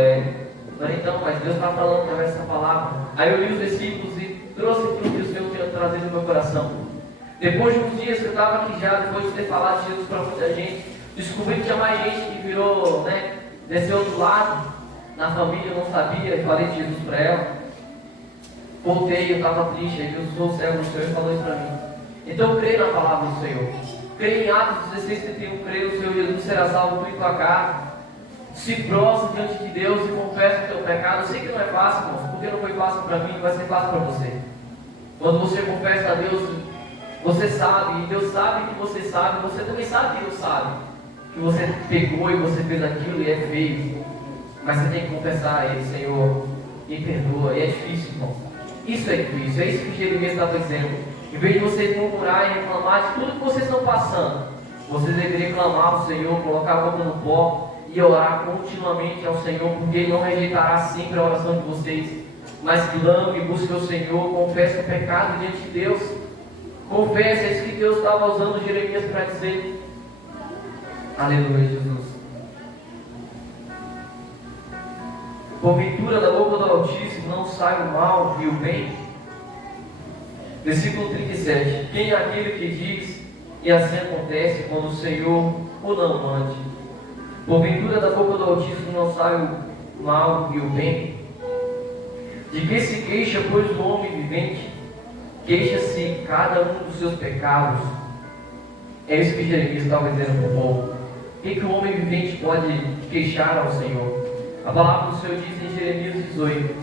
Falei, então, mas Deus está falando através dessa palavra. Aí eu li os versículos e trouxe tudo que o Senhor tinha trazido no meu coração. Depois de uns dias que eu estava aqui já, depois de ter falado de Jesus para muita gente, descobri que tinha mais gente que virou, desse outro lado, na família, eu não sabia, e falei de Jesus para ela. Voltei, eu estava triste, aí Deus usou o servo do Senhor e falou isso para mim. Então eu creio na palavra do Senhor. Creio em Atos 16:31, creio no Senhor Jesus será salvo tu e tua casa. Se prostra diante de Deus e confessa o teu pecado. Eu sei que não é fácil, irmãos, porque não foi fácil para mim, vai ser fácil para você. Quando você confessa a Deus, você sabe, e Deus sabe que você sabe, você também sabe que Deus sabe que você pegou e você fez aquilo e é feio. Mas você tem que confessar a Ele, Senhor, me perdoa. E é difícil, irmão. Isso é difícil, é isso que Jeremias estava dizendo. Em vez de vocês murmurar e reclamar de tudo que vocês estão passando, vocês deveriam clamar ao Senhor, colocar a boca no pó e orar continuamente ao Senhor, porque Ele não rejeitará sempre a oração de vocês. Mas clame, busque o Senhor, confesse o pecado diante de Deus. Confesse, é isso que Deus estava usando Jeremias para dizer. Aleluia, Jesus. Porventura da boca do Altíssimo não sai o mal e o bem. Versículo 37. Quem é aquele que diz, e assim acontece quando o Senhor o não mande? Porventura da boca do Altíssimo não sai o mal e o bem? De que se queixa, pois, o homem vivente? Queixa-se cada um dos seus pecados. É isso que Jeremias estava dizendo para o povo. O que o homem vivente pode queixar ao Senhor? A palavra do Senhor diz em Jeremias 18.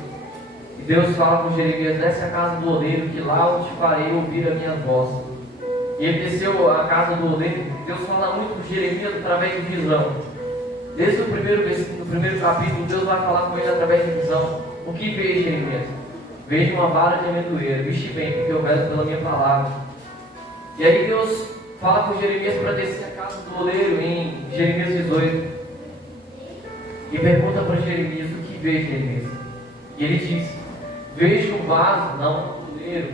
E Deus fala com Jeremias: desce a casa do oleiro, que lá eu te farei ouvir a minha voz. E ele desceu à casa do oleiro. Deus fala muito com Jeremias através de visão. Desde o primeiro capítulo, Deus vai falar com ele através de visão. O que veio Jeremias? Veio uma vara de amendoeira. Viste bem, porque eu vejo pela minha palavra. E aí Deus fala com Jeremias para descer a casa do oleiro em Jeremias 18. E pergunta para Jeremias o que vê Jeremias. E ele diz: vejo um vaso na oleiro,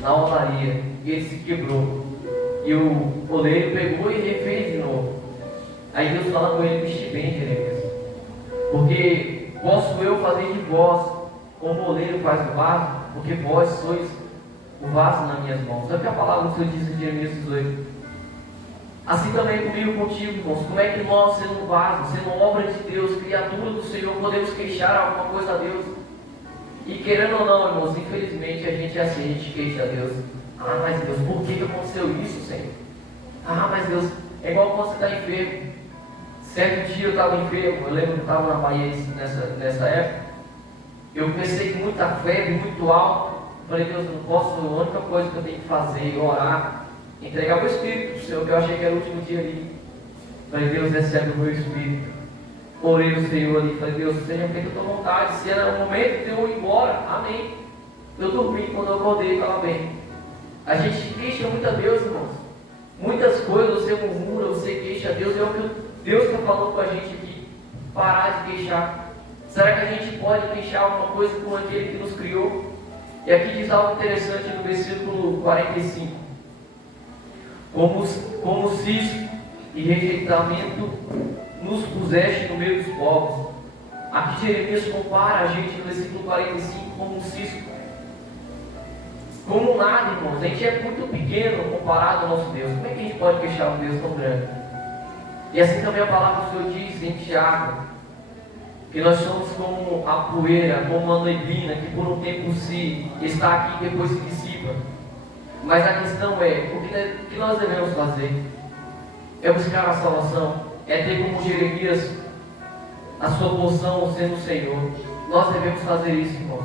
na olaria, e ele se quebrou. E o oleiro pegou e refez de novo. Aí Deus fala com ele: viste bem, Jeremias, porque posso eu fazer de vós como o oleiro faz do vaso, porque vós sois o vaso nas minhas mãos. É o que a palavra do Senhor diz em Jeremias 18. Assim também comigo, contigo, irmãos. Como é que nós, sendo vaso, sendo obra de Deus, criatura do Senhor, podemos queixar alguma coisa a Deus? E querendo ou não, irmãos, infelizmente a gente é assim, a gente queixa a Deus. Ah, mas Deus, por que aconteceu isso, Senhor? Ah, mas Deus, é igual quando você está enfermo. Certo dia eu estava enfermo, eu lembro que eu estava na Bahia nessa época. Eu comecei com muita febre, muito alto. Falei: Deus, não posso, a única coisa que eu tenho que fazer é orar, entregar o espírito para o Senhor, que eu achei que era o último dia ali. Falei: Deus, recebe o meu espírito. Orei o Senhor ali, falei: Deus, seja feita a tua vontade. Se era o momento de eu ir embora, amém. Eu dormi, quando eu acordei, estava bem. A gente queixa muito a Deus, irmãos. Muitas coisas você murmura, você queixa a Deus. É o que Deus está falando com a gente aqui. Parar de queixar. Será que a gente pode queixar alguma coisa com aquele que nos criou? E aqui diz algo interessante no versículo 45. Como cisco e rejeitamento nos puseste no meio dos povos. Aqui Jeremias compara a gente no versículo 45 como um cisco. Como nada, irmãos. A gente é muito pequeno comparado ao nosso Deus. Como é que a gente pode queixar um Deus tão grande? E assim também a palavra do Senhor diz em Tiago, que nós somos como a poeira, como a neblina, que por um tempo está aqui e depois se dissipa. Mas a questão é, o que nós devemos fazer? É buscar a salvação, é ter como Jeremias a sua porção sendo o Senhor. Nós devemos fazer isso, irmãos,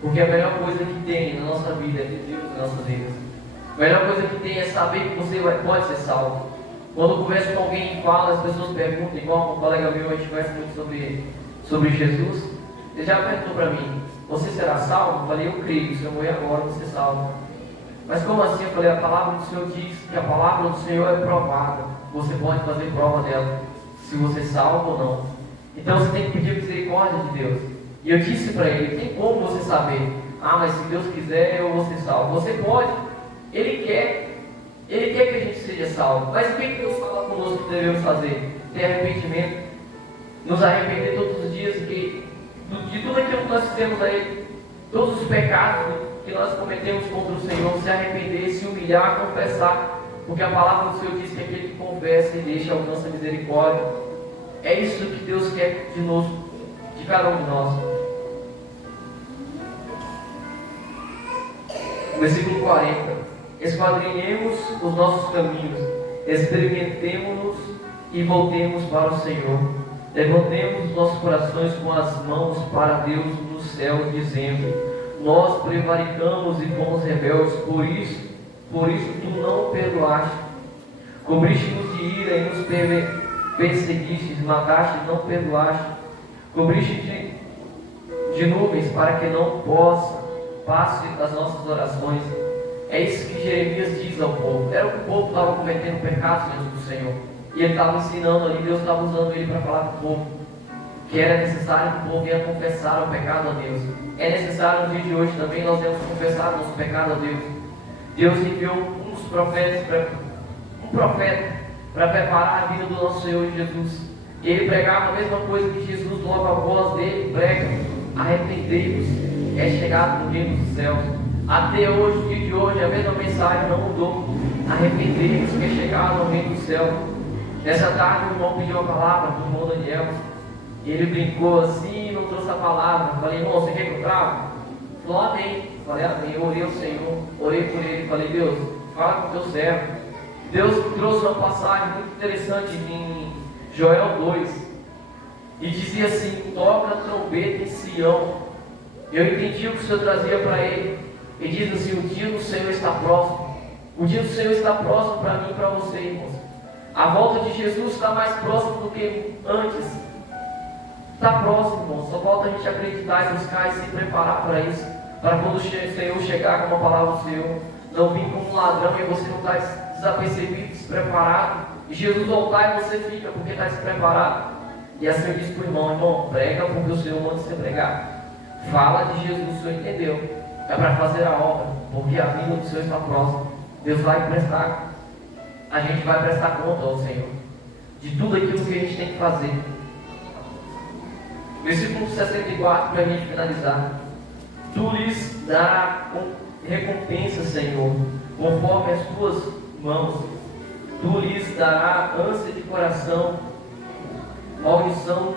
porque a melhor coisa que tem na nossa vida é ter Deus nas nossas vidas. A melhor coisa que tem é saber que você pode ser salvo. Quando eu converso com alguém e fala, as pessoas perguntam, igual um colega meu, a gente conversa muito sobre Jesus. Ele já perguntou para mim: você será salvo? Eu falei: eu creio, se eu morrer agora, você é salvo. Mas como assim? Eu falei, a palavra do Senhor diz que a palavra do Senhor é provada. Você pode fazer prova dela, se você é salvo ou não. Então você tem que pedir misericórdia de Deus. E eu disse para ele, tem como você saber? Ah, mas se Deus quiser, eu vou ser salvo. Você pode. Ele quer que a gente seja salvo. Mas o que Deus fala conosco que devemos fazer? Ter arrependimento. Nos arrepender todos os dias de tudo aquilo que nós fizemos a Ele. Todos os pecados que nós cometemos contra o Senhor, se arrepender, se humilhar, confessar. Porque a palavra do Senhor diz que aquele que confessa e deixa alcança misericórdia. É isso que Deus quer de nós, de cada um de nós. Versículo 40. Esquadrinhemos os nossos caminhos, experimentemo-nos e voltemos para o Senhor. Levantemos os nossos corações com as mãos para Deus no céu, dizendo: nós prevaricamos e fomos rebeldes, por isso tu não perdoaste. Cobriste-nos de ira e nos perseguiste, mataste e não perdoaste. Cobriste de nuvens para que não passe as nossas orações. É isso que Jeremias diz ao povo. Era o que o povo estava cometendo pecados diante do Senhor. E ele estava ensinando ali, Deus estava usando ele para falar com o povo que era necessário que o povo ia confessar o pecado a Deus. É necessário no dia de hoje também nós devemos confessar o nosso pecado a Deus. Deus enviou um profeta para preparar a vida do nosso Senhor Jesus. E ele pregava a mesma coisa que Jesus, logo a voz dele prega: arrependei-vos, é chegado no reino dos céus. Até hoje, no dia de hoje, a mesma mensagem não mudou. Arrependei-vos, que é chegado no reino dos céus. Nessa tarde o irmão pediu a palavra para o irmão Daniel. E ele brincou assim, não trouxe a palavra. Falei: irmão, você quer que eu traga? Falou: amém. Falei: amém. Eu orei ao Senhor, orei por ele. Falei: Deus, fala com o teu servo. Deus trouxe uma passagem muito interessante em Joel 2. E dizia assim: toca a trombeta em Sião. Eu entendi o que o Senhor trazia para ele. E diz assim: o dia do Senhor está próximo. O dia do Senhor está próximo para mim e para você, irmãos. A volta de Jesus está mais próximo do que antes. Está próximo, irmão. Só falta a gente acreditar e buscar e se preparar para isso. Para quando o Senhor chegar com a palavra do Senhor, não vir como um ladrão e você não está desapercebido, despreparado. E Jesus voltar e você fica porque está despreparado. E assim eu disse para o irmão: irmão, prega porque o Senhor manda você pregar. Fala de Jesus, o Senhor entendeu. É para fazer a obra, porque a vida do Senhor está próxima. Deus vai prestar. A gente vai prestar conta ao Senhor de tudo aquilo que a gente tem que fazer. Versículo 64, para a gente finalizar. Tu lhes darás recompensa, Senhor, conforme as tuas mãos. Tu lhes darás ânsia de coração, maldição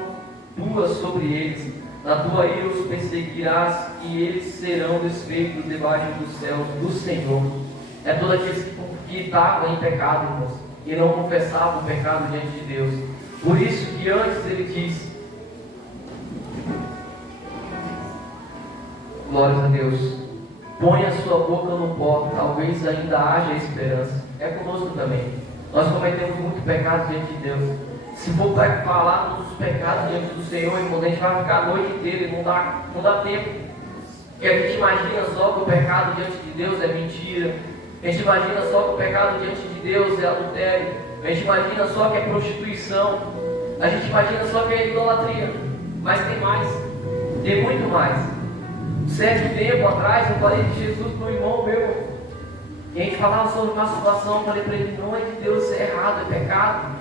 tua sobre eles. Na tua ira os perseguirás e eles serão desfeitos debaixo dos céus do Senhor. É todo aquele que estava em pecado, irmãos, e não confessava o pecado diante de Deus. Por isso que antes ele disse: glórias a Deus, põe a sua boca no pó, talvez ainda haja esperança. É conosco também. Nós cometemos muito pecado diante de Deus. Se for para falar dos pecados diante do Senhor, irmão, a gente vai ficar a noite inteira e não dá tempo. Porque a gente imagina só que o pecado diante de Deus é mentira. A gente imagina só que o pecado diante de Deus é adultério. A gente imagina só que é prostituição. A gente imagina só que é idolatria. Mas tem mais. Tem muito mais. Certo tempo atrás eu falei de Jesus para um irmão meu. E a gente falava sobre masturbação. Eu falei para ele: não é de Deus, isso é errado, é pecado.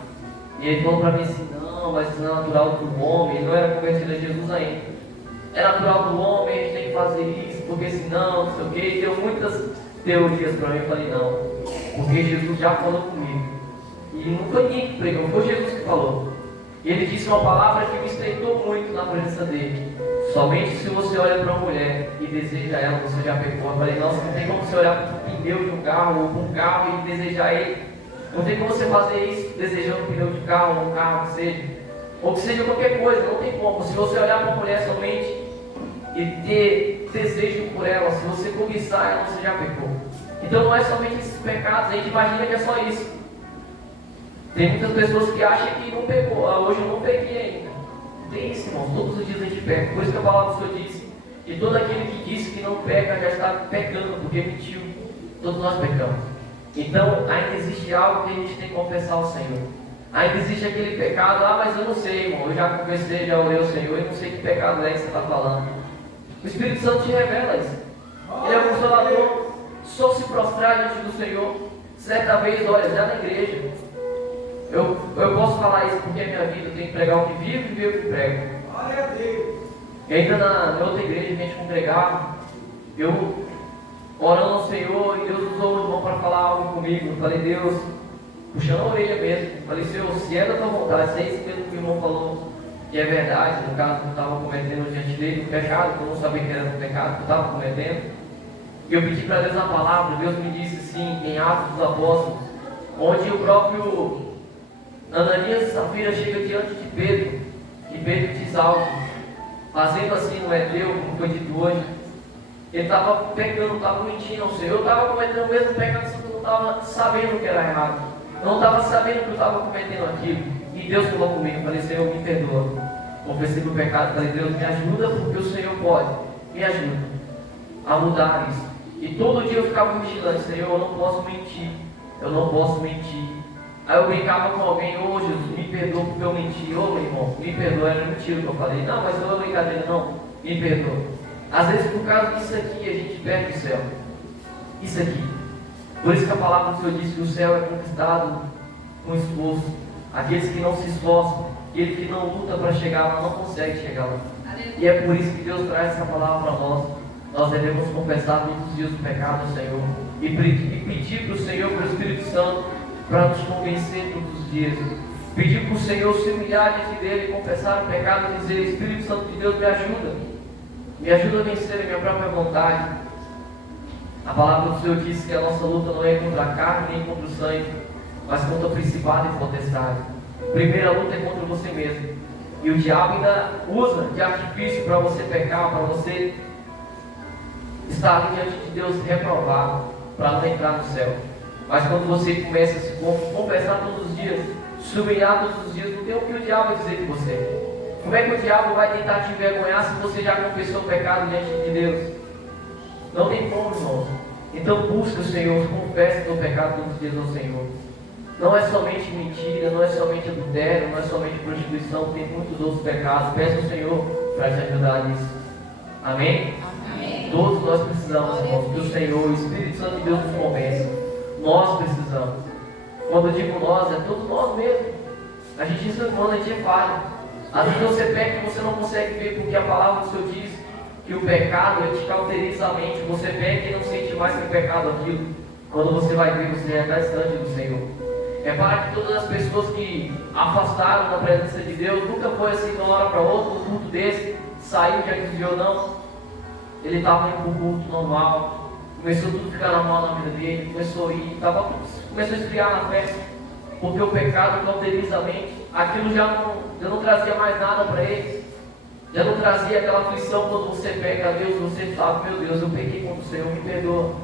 E ele falou para mim assim: não, mas isso não é natural do homem. Ele não era convertido a Jesus ainda. É natural do homem, a gente tem que fazer isso, porque senão, não sei o que. E deu muitas teorias para mim. Eu falei: não, porque Jesus já falou comigo. E não foi ninguém que pregou, foi Jesus que falou. E ele disse uma palavra que me estreitou muito na presença dele: somente se você olha para uma mulher e deseja ela, você já pecou. Eu falei: nossa, não tem como você olhar para o pneu de um carro ou para um carro e desejar ele. Não tem como você fazer isso desejando um pneu de carro ou um carro que seja, ou que seja qualquer coisa. Não tem como. Se você olhar para uma mulher somente e ter desejo por ela, se você cobiçar ela, você já pecou. Então não é somente esses pecados. A gente imagina que é só isso. Tem muitas pessoas que acham que não pecou. Hoje eu não pequei ainda. Tem isso, irmãos. Todos os dias a gente peca. Por isso que a palavra do Senhor disse que todo aquele que disse que não peca já está pecando, porque mentiu. Todos nós pecamos. Então, ainda existe algo que a gente tem que confessar ao Senhor. Ainda existe aquele pecado, mas eu não sei, irmão, eu já confessei, já orei ao Senhor, eu não sei que pecado é que você está falando. O Espírito Santo te revela isso. Ele é o Consolador. Só se prostrar diante do Senhor. Certa vez, olha, já na igreja, eu posso falar isso porque é minha vida, eu tenho que pregar o que vivo e viver o que prego. Glória a Deus. E ainda na outra igreja, a gente congregava, eu orando ao Senhor, e Deus usou o irmão para falar algo comigo. Eu falei, Deus, puxando a orelha mesmo. Eu falei, Senhor, se é da tua vontade, se é isso mesmo que o irmão falou, que é verdade, no caso, eu estava cometendo diante dele um pecado, que eu não sabia que era um pecado que eu estava cometendo. E eu pedi para Deus na palavra, Deus me disse assim, em Atos dos Apóstolos, onde o próprio Ananias e Safira chega diante de Pedro, e Pedro diz algo, fazendo assim, não é teu, como foi dito hoje. Ele estava pecando, estava mentindo ao Senhor, eu estava cometendo o mesmo pecado, só que eu não estava sabendo que era errado, eu não estava sabendo que eu estava cometendo aquilo. E Deus falou comigo, eu falei, Senhor, me perdoa. Confessei meu pecado, falei, Deus, me ajuda, porque o Senhor pode, me ajuda a mudar isso. E todo dia eu ficava vigilante, Senhor, eu não posso mentir, eu não posso mentir. Aí eu brincava com alguém, ô Jesus, me perdoa porque eu menti, ô meu irmão, me perdoa, era mentira que eu falei, não, mas não é brincadeira, não, me perdoa. Às vezes por causa disso aqui a gente perde o céu, isso aqui. Por isso que a palavra do Senhor diz que o céu é conquistado com esforço. Aqueles que não se esforçam, aquele que não luta para chegar lá, não consegue chegar lá. E é por isso que Deus traz essa palavra para nós. Nós devemos confessar todos os dias o pecado ao Senhor e pedir para o Senhor, para o Espírito Santo, para nos convencer todos os dias. Pedir para o Senhor se humilhar diante dele, confessar o pecado e dizer, Espírito Santo de Deus, me ajuda a vencer a minha própria vontade. A palavra do Senhor diz que a nossa luta não é contra a carne nem contra o sangue, mas contra o principado e potestade. A primeira luta é contra você mesmo. E o diabo ainda usa de artifício para você pecar, para você estar ali diante de Deus e reprovar, para não entrar no céu. Mas quando você começa a se confessar todos os dias, se humilhar todos os dias, não tem o que o diabo vai dizer de você. Como é que o diabo vai tentar te envergonhar se você já confessou o pecado diante de Deus? Não tem como, irmãos. Então busca o Senhor, confessa o teu pecado todos os dias ao Senhor. Não é somente mentira, não é somente adultério, não é somente prostituição, tem muitos outros pecados. Peça ao Senhor para te ajudar nisso. Amém? Amém. Todos nós precisamos, irmãos, que o Senhor, o Espírito Santo de Deus nos convença. Nós precisamos. Quando eu digo nós, é todos nós mesmos. A gente é humano, a gente é falho. Às vezes você peca e você não consegue ver, porque a palavra do Senhor diz que o pecado ele te cauteriza a mente. Você peca e não sente mais que pecado aquilo. Quando você vai ver, você já está distante do Senhor. É para que todas as pessoas que afastaram da presença de Deus, nunca foi assim de uma hora para outra, um culto desse, saiu, já desviou, não. Ele estava indo para o culto normal, começou tudo a ficar normal na vida dele, começou a ir, começou a esfriar na fé, porque o pecado cauteriza a mente, aquilo já não trazia mais nada para ele, já não trazia aquela aflição quando você pega a Deus, você sabe, meu Deus, eu pequei contra o Senhor, me perdoa.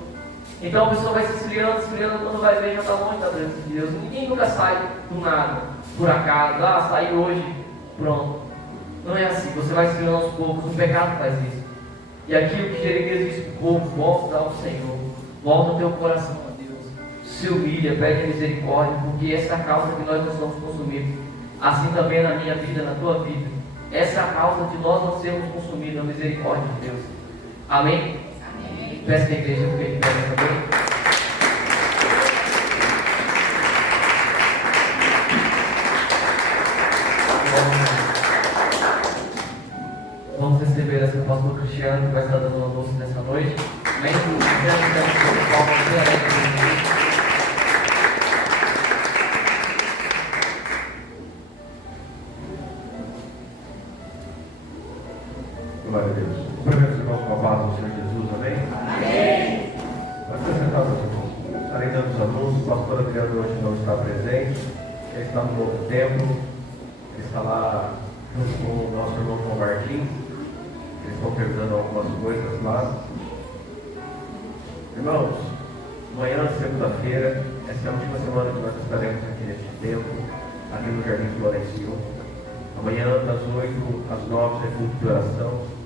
Então a pessoa vai se esfriando, quando vai ver já está longe da presença de Deus. Ninguém nunca sai do nada, por acaso, saí hoje, pronto. Não é assim, você vai esfriando aos poucos, o pecado faz isso. E aquilo que Jeremias disse para o povo, volta ao Senhor, volta o teu coração a Deus, se humilha, pede misericórdia, porque essa é a causa que nós não somos consumidos. Assim também na minha vida, na tua vida. Essa é a causa de nós não sermos consumidos, a misericórdia de Deus. Amém? Peço que a igreja fique de pé também. Vamos receber essa pastor Cristiano que vai estar dando o almoço nessa noite. Amém? Glória a Deus. Cumprimento os irmãos com a paz do Senhor Jesus, amém? Amém. Pode ser sentado, meus irmãos. Estarei dando os anúncios. O pastor Adriano hoje não está presente. Ele está no novo templo. Ele está lá junto com o nosso irmão João Martins. Eles estão terminando algumas coisas lá. Irmãos, amanhã, segunda-feira, essa é a última semana que nós estaremos aqui neste templo, aqui no Jardim Florencio. Amanhã, das 8 às 9, é culto de oração.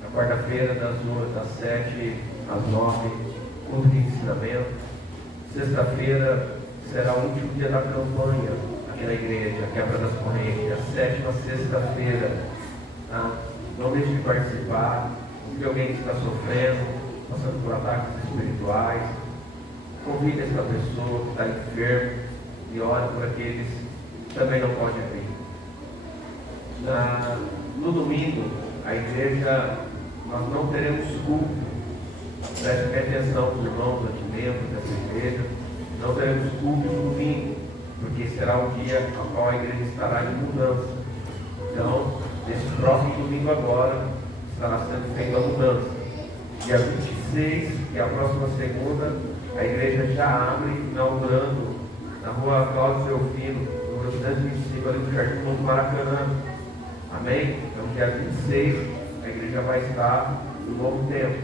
Na quarta-feira, das 7 às 9, culto de ensinamento. Sexta-feira será o último dia da campanha aqui na igreja, Quebra das Correntes, a 7ª sexta-feira. Tá? Não deixe de participar. Se alguém que está sofrendo, passando por ataques espirituais, convide essa pessoa que está enferma e ore por aqueles que também não podem vir. No domingo, a igreja, nós não teremos culto. Preste atenção, irmãos, membros dessa igreja. Não teremos culto no domingo, porque será o dia ao qual a igreja estará em mudança. Então, nesse próximo domingo agora, estará sendo feita a mudança. Dia 26, que é a próxima segunda, a igreja já abre, inaugurando na rua Cláudio Delfino, número 225, ali no Jardim Novo Maracanã. Amém? Então, dia 26, a igreja vai estar no novo tempo.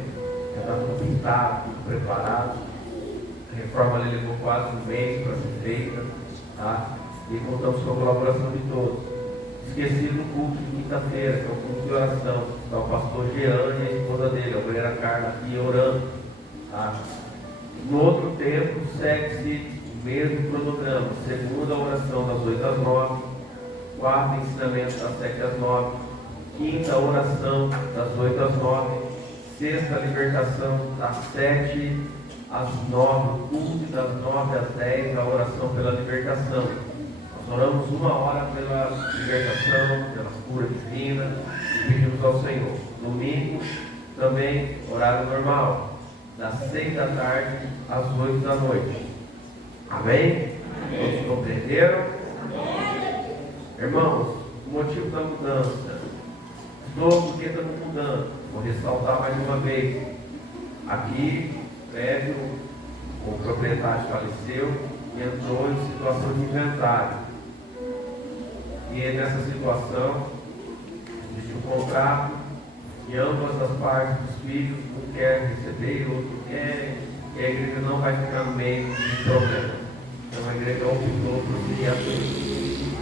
Já está tudo pintado, tudo preparado. A reforma ali levou quase um mês para ser feita. Tá? E contamos com a colaboração de todos. Esqueci do culto de quinta-feira, que é o culto de oração. Está o pastor Jean e a esposa dele, a obreira Carla, aqui orando. Tá? No outro tempo, segue-se o mesmo cronograma. Segunda oração das 8 às 9. Quarta, ensinamento das 7 às 9. Quinta, oração das 8 às 9. Sexta, libertação das 7 às 9. Culto das 9 às 10, a oração pela libertação. Nós oramos 1 hora pela libertação, pela cura divina e pedimos ao Senhor. Domingo, também, horário normal, das 6 da tarde às 8 da noite. Amém? Todos compreenderam? Irmãos, o motivo da mudança. Estou porque estamos mudando. Vou ressaltar mais uma vez. Aqui, prédio, o proprietário faleceu e entrou em situação de inventário. E nessa situação, existe um contrato e ambas as partes dos filhos, um quer receber, o outro quer, e a igreja não vai ficar no meio de problema. Então a igreja optou por seguir assim.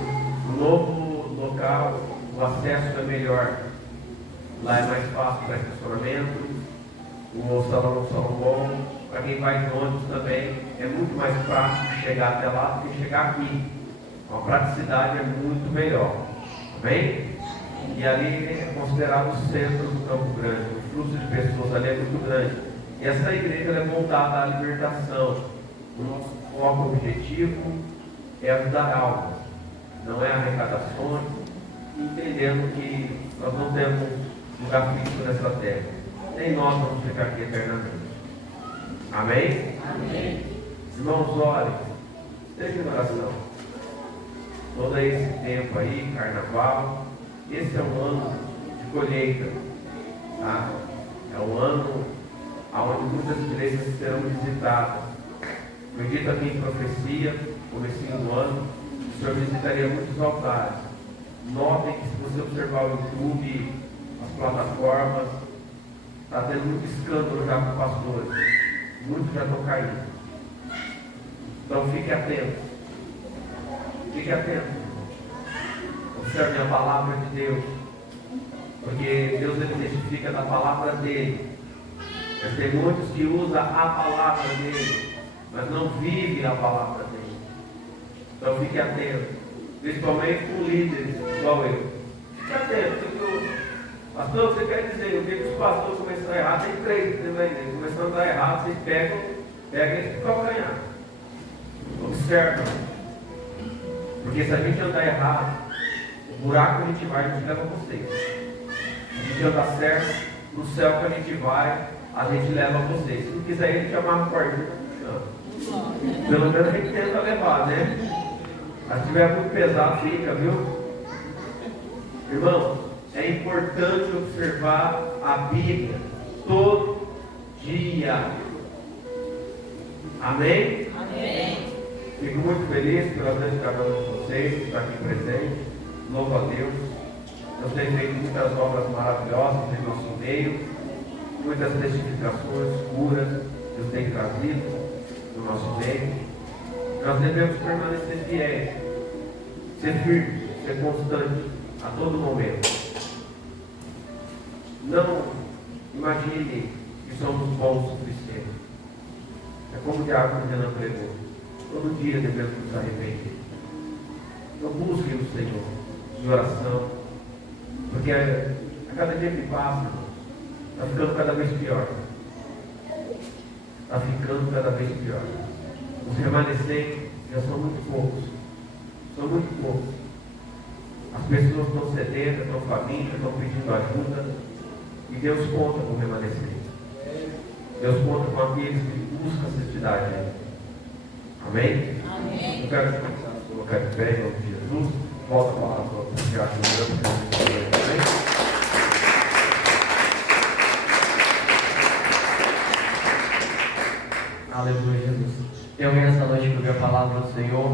No novo local, o acesso é melhor. Lá é mais fácil para estacionamento, o salão é um salão bom. Para quem vai de ônibus também é muito mais fácil chegar até lá do que chegar aqui. A praticidade é muito melhor. Amém? E ali é considerado o centro do Campo Grande. O fluxo de pessoas ali é muito grande. E essa igreja é voltada à libertação. O nosso foco objetivo é ajudar almas. Não é arrecadações, entendendo que nós não temos lugar fixo nessa terra. Nem nós vamos ficar aqui eternamente. Amém? Amém. Irmãos, orem. Esteja em oração. Todo esse tempo aí, carnaval, esse é um ano de colheita. Tá? É um ano onde muitas igrejas serão visitadas. Foi dito aqui em profecia, comecinho do ano, o Senhor visitaria muitos altares. Notem que se você observar o YouTube, as plataformas, está tendo muito escândalo já com pastores. Muitos já estão caindo. Então fique atento. Fique atento. Observe a palavra de Deus. Porque Deus ele testifica da palavra dele. Mas tem muitos que usam a palavra dele, mas não vivem a palavra dele. Então fique atento. Principalmente com líderes, igual eu. Fique atento. Pastor, você quer dizer, o dia que os pastores começaram a errar, tem 3 também. Começando a dar errado, vocês pegam eles para calcanhar. Observa. Porque se a gente andar errado, o buraco que a gente vai, a gente leva vocês. Se a gente andar certo, no céu que a gente vai, a gente leva vocês. Se não quiser ir, a gente amarra o cordinho. Pelo menos a gente tenta levar, né? Mas se estiver muito pesado, fica, viu? Irmão, é importante observar a Bíblia todo dia. Amém? Amém. Fico muito feliz pela vida de cada um de vocês que está aqui presente. Louvo a Deus. Deus tem feito muitas obras maravilhosas em nosso meio, muitas testificações, curas, Deus tem trazido no nosso meio. Nós devemos permanecer fiéis, ser firmes, ser constantes a todo momento. Não imagine que somos bons o suficiente. É como o diácono Renan pregou. Todo dia devemos nos arrepender. Então busquem o Senhor em oração. Porque a cada dia que passa, está ficando cada vez pior. Está ficando cada vez pior. Os remanescentes já são muito poucos. São muito poucos. As pessoas estão sedentas, estão famintas, estão pedindo ajuda. E Deus conta com o remanescente. Deus conta com aqueles que buscam a santidade. Amém? Amém. Eu quero se colocar de pé em nome de Jesus. Volta a palavra para o diácono. Amém? Aleluia, Jesus. Eu venho essa noite para ouvir a palavra do Senhor,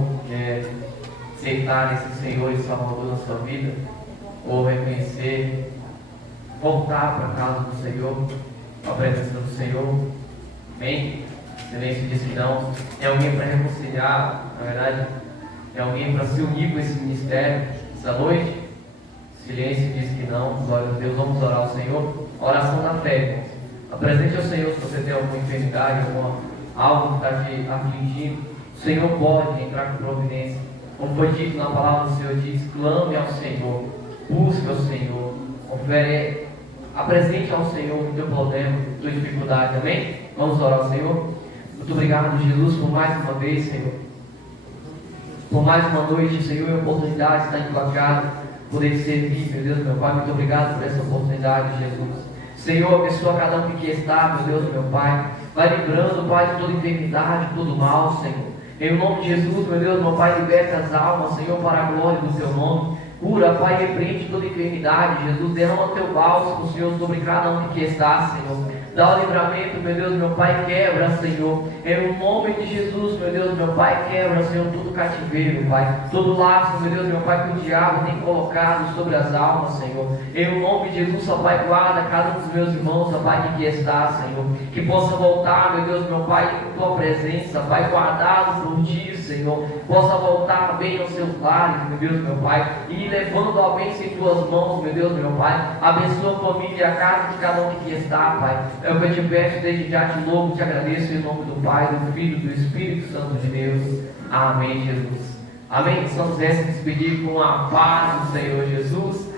aceitar esse Senhor e Salvador na sua vida, ou reconhecer, voltar para a casa do Senhor, a presença do Senhor. Amém? Silêncio diz que não. É alguém para reconciliar, na verdade, é alguém para se unir com esse ministério essa noite. Silêncio diz que não. Glória a Deus. Vamos orar ao Senhor. A oração da fé, irmãos. Apresente ao Senhor se você tem alguma enfermidade, algo que está te afligindo. O Senhor pode entrar com providência. Como foi dito na palavra do Senhor, diz: clame ao Senhor, busque ao Senhor, apresente ao Senhor o teu problema, a tua dificuldade. Amém? Vamos orar ao Senhor. Muito obrigado, Jesus, por mais uma vez, Senhor. Por mais uma noite, Senhor, e a oportunidade de estar em tua casa, poder te servir, meu Deus, meu Pai. Muito obrigado por essa oportunidade, Jesus. Senhor, abençoa cada um que aqui está, meu Deus, meu Pai. Vai livrando, Pai, de toda enfermidade, de todo mal, Senhor. Em nome de Jesus, meu Deus, meu Pai, liberta as almas, Senhor, para a glória do teu nome. Cura, Pai, repreende toda enfermidade, Jesus. Derrama teu bálsamo, Senhor, sobre cada um que aqui está, Senhor. Dá o livramento, meu Deus, meu Pai, quebra, Senhor. Em nome de Jesus, meu Deus, meu Pai, quebra, Senhor, todo cativeiro, Pai. Todo laço, meu Deus, meu Pai, que o diabo tem colocado sobre as almas, Senhor. Em nome de Jesus, ó Pai, guarda cada um dos meus irmãos, ó Pai, que aqui está, Senhor. Que possa voltar, meu Deus, meu Pai, em tua presença, Pai, guardado por ti, Senhor. Possa voltar bem aos seus lares, meu Deus, meu Pai. E levando a bênção em tuas mãos, meu Deus, meu Pai. Abençoa a família e a casa de cada um que aqui está, Pai. É o que eu te peço, desde já te louvo, te agradeço em nome do Pai, do Filho e do Espírito Santo de Deus. Amém, Jesus. Amém. Vamos se despedir com a paz do Senhor Jesus.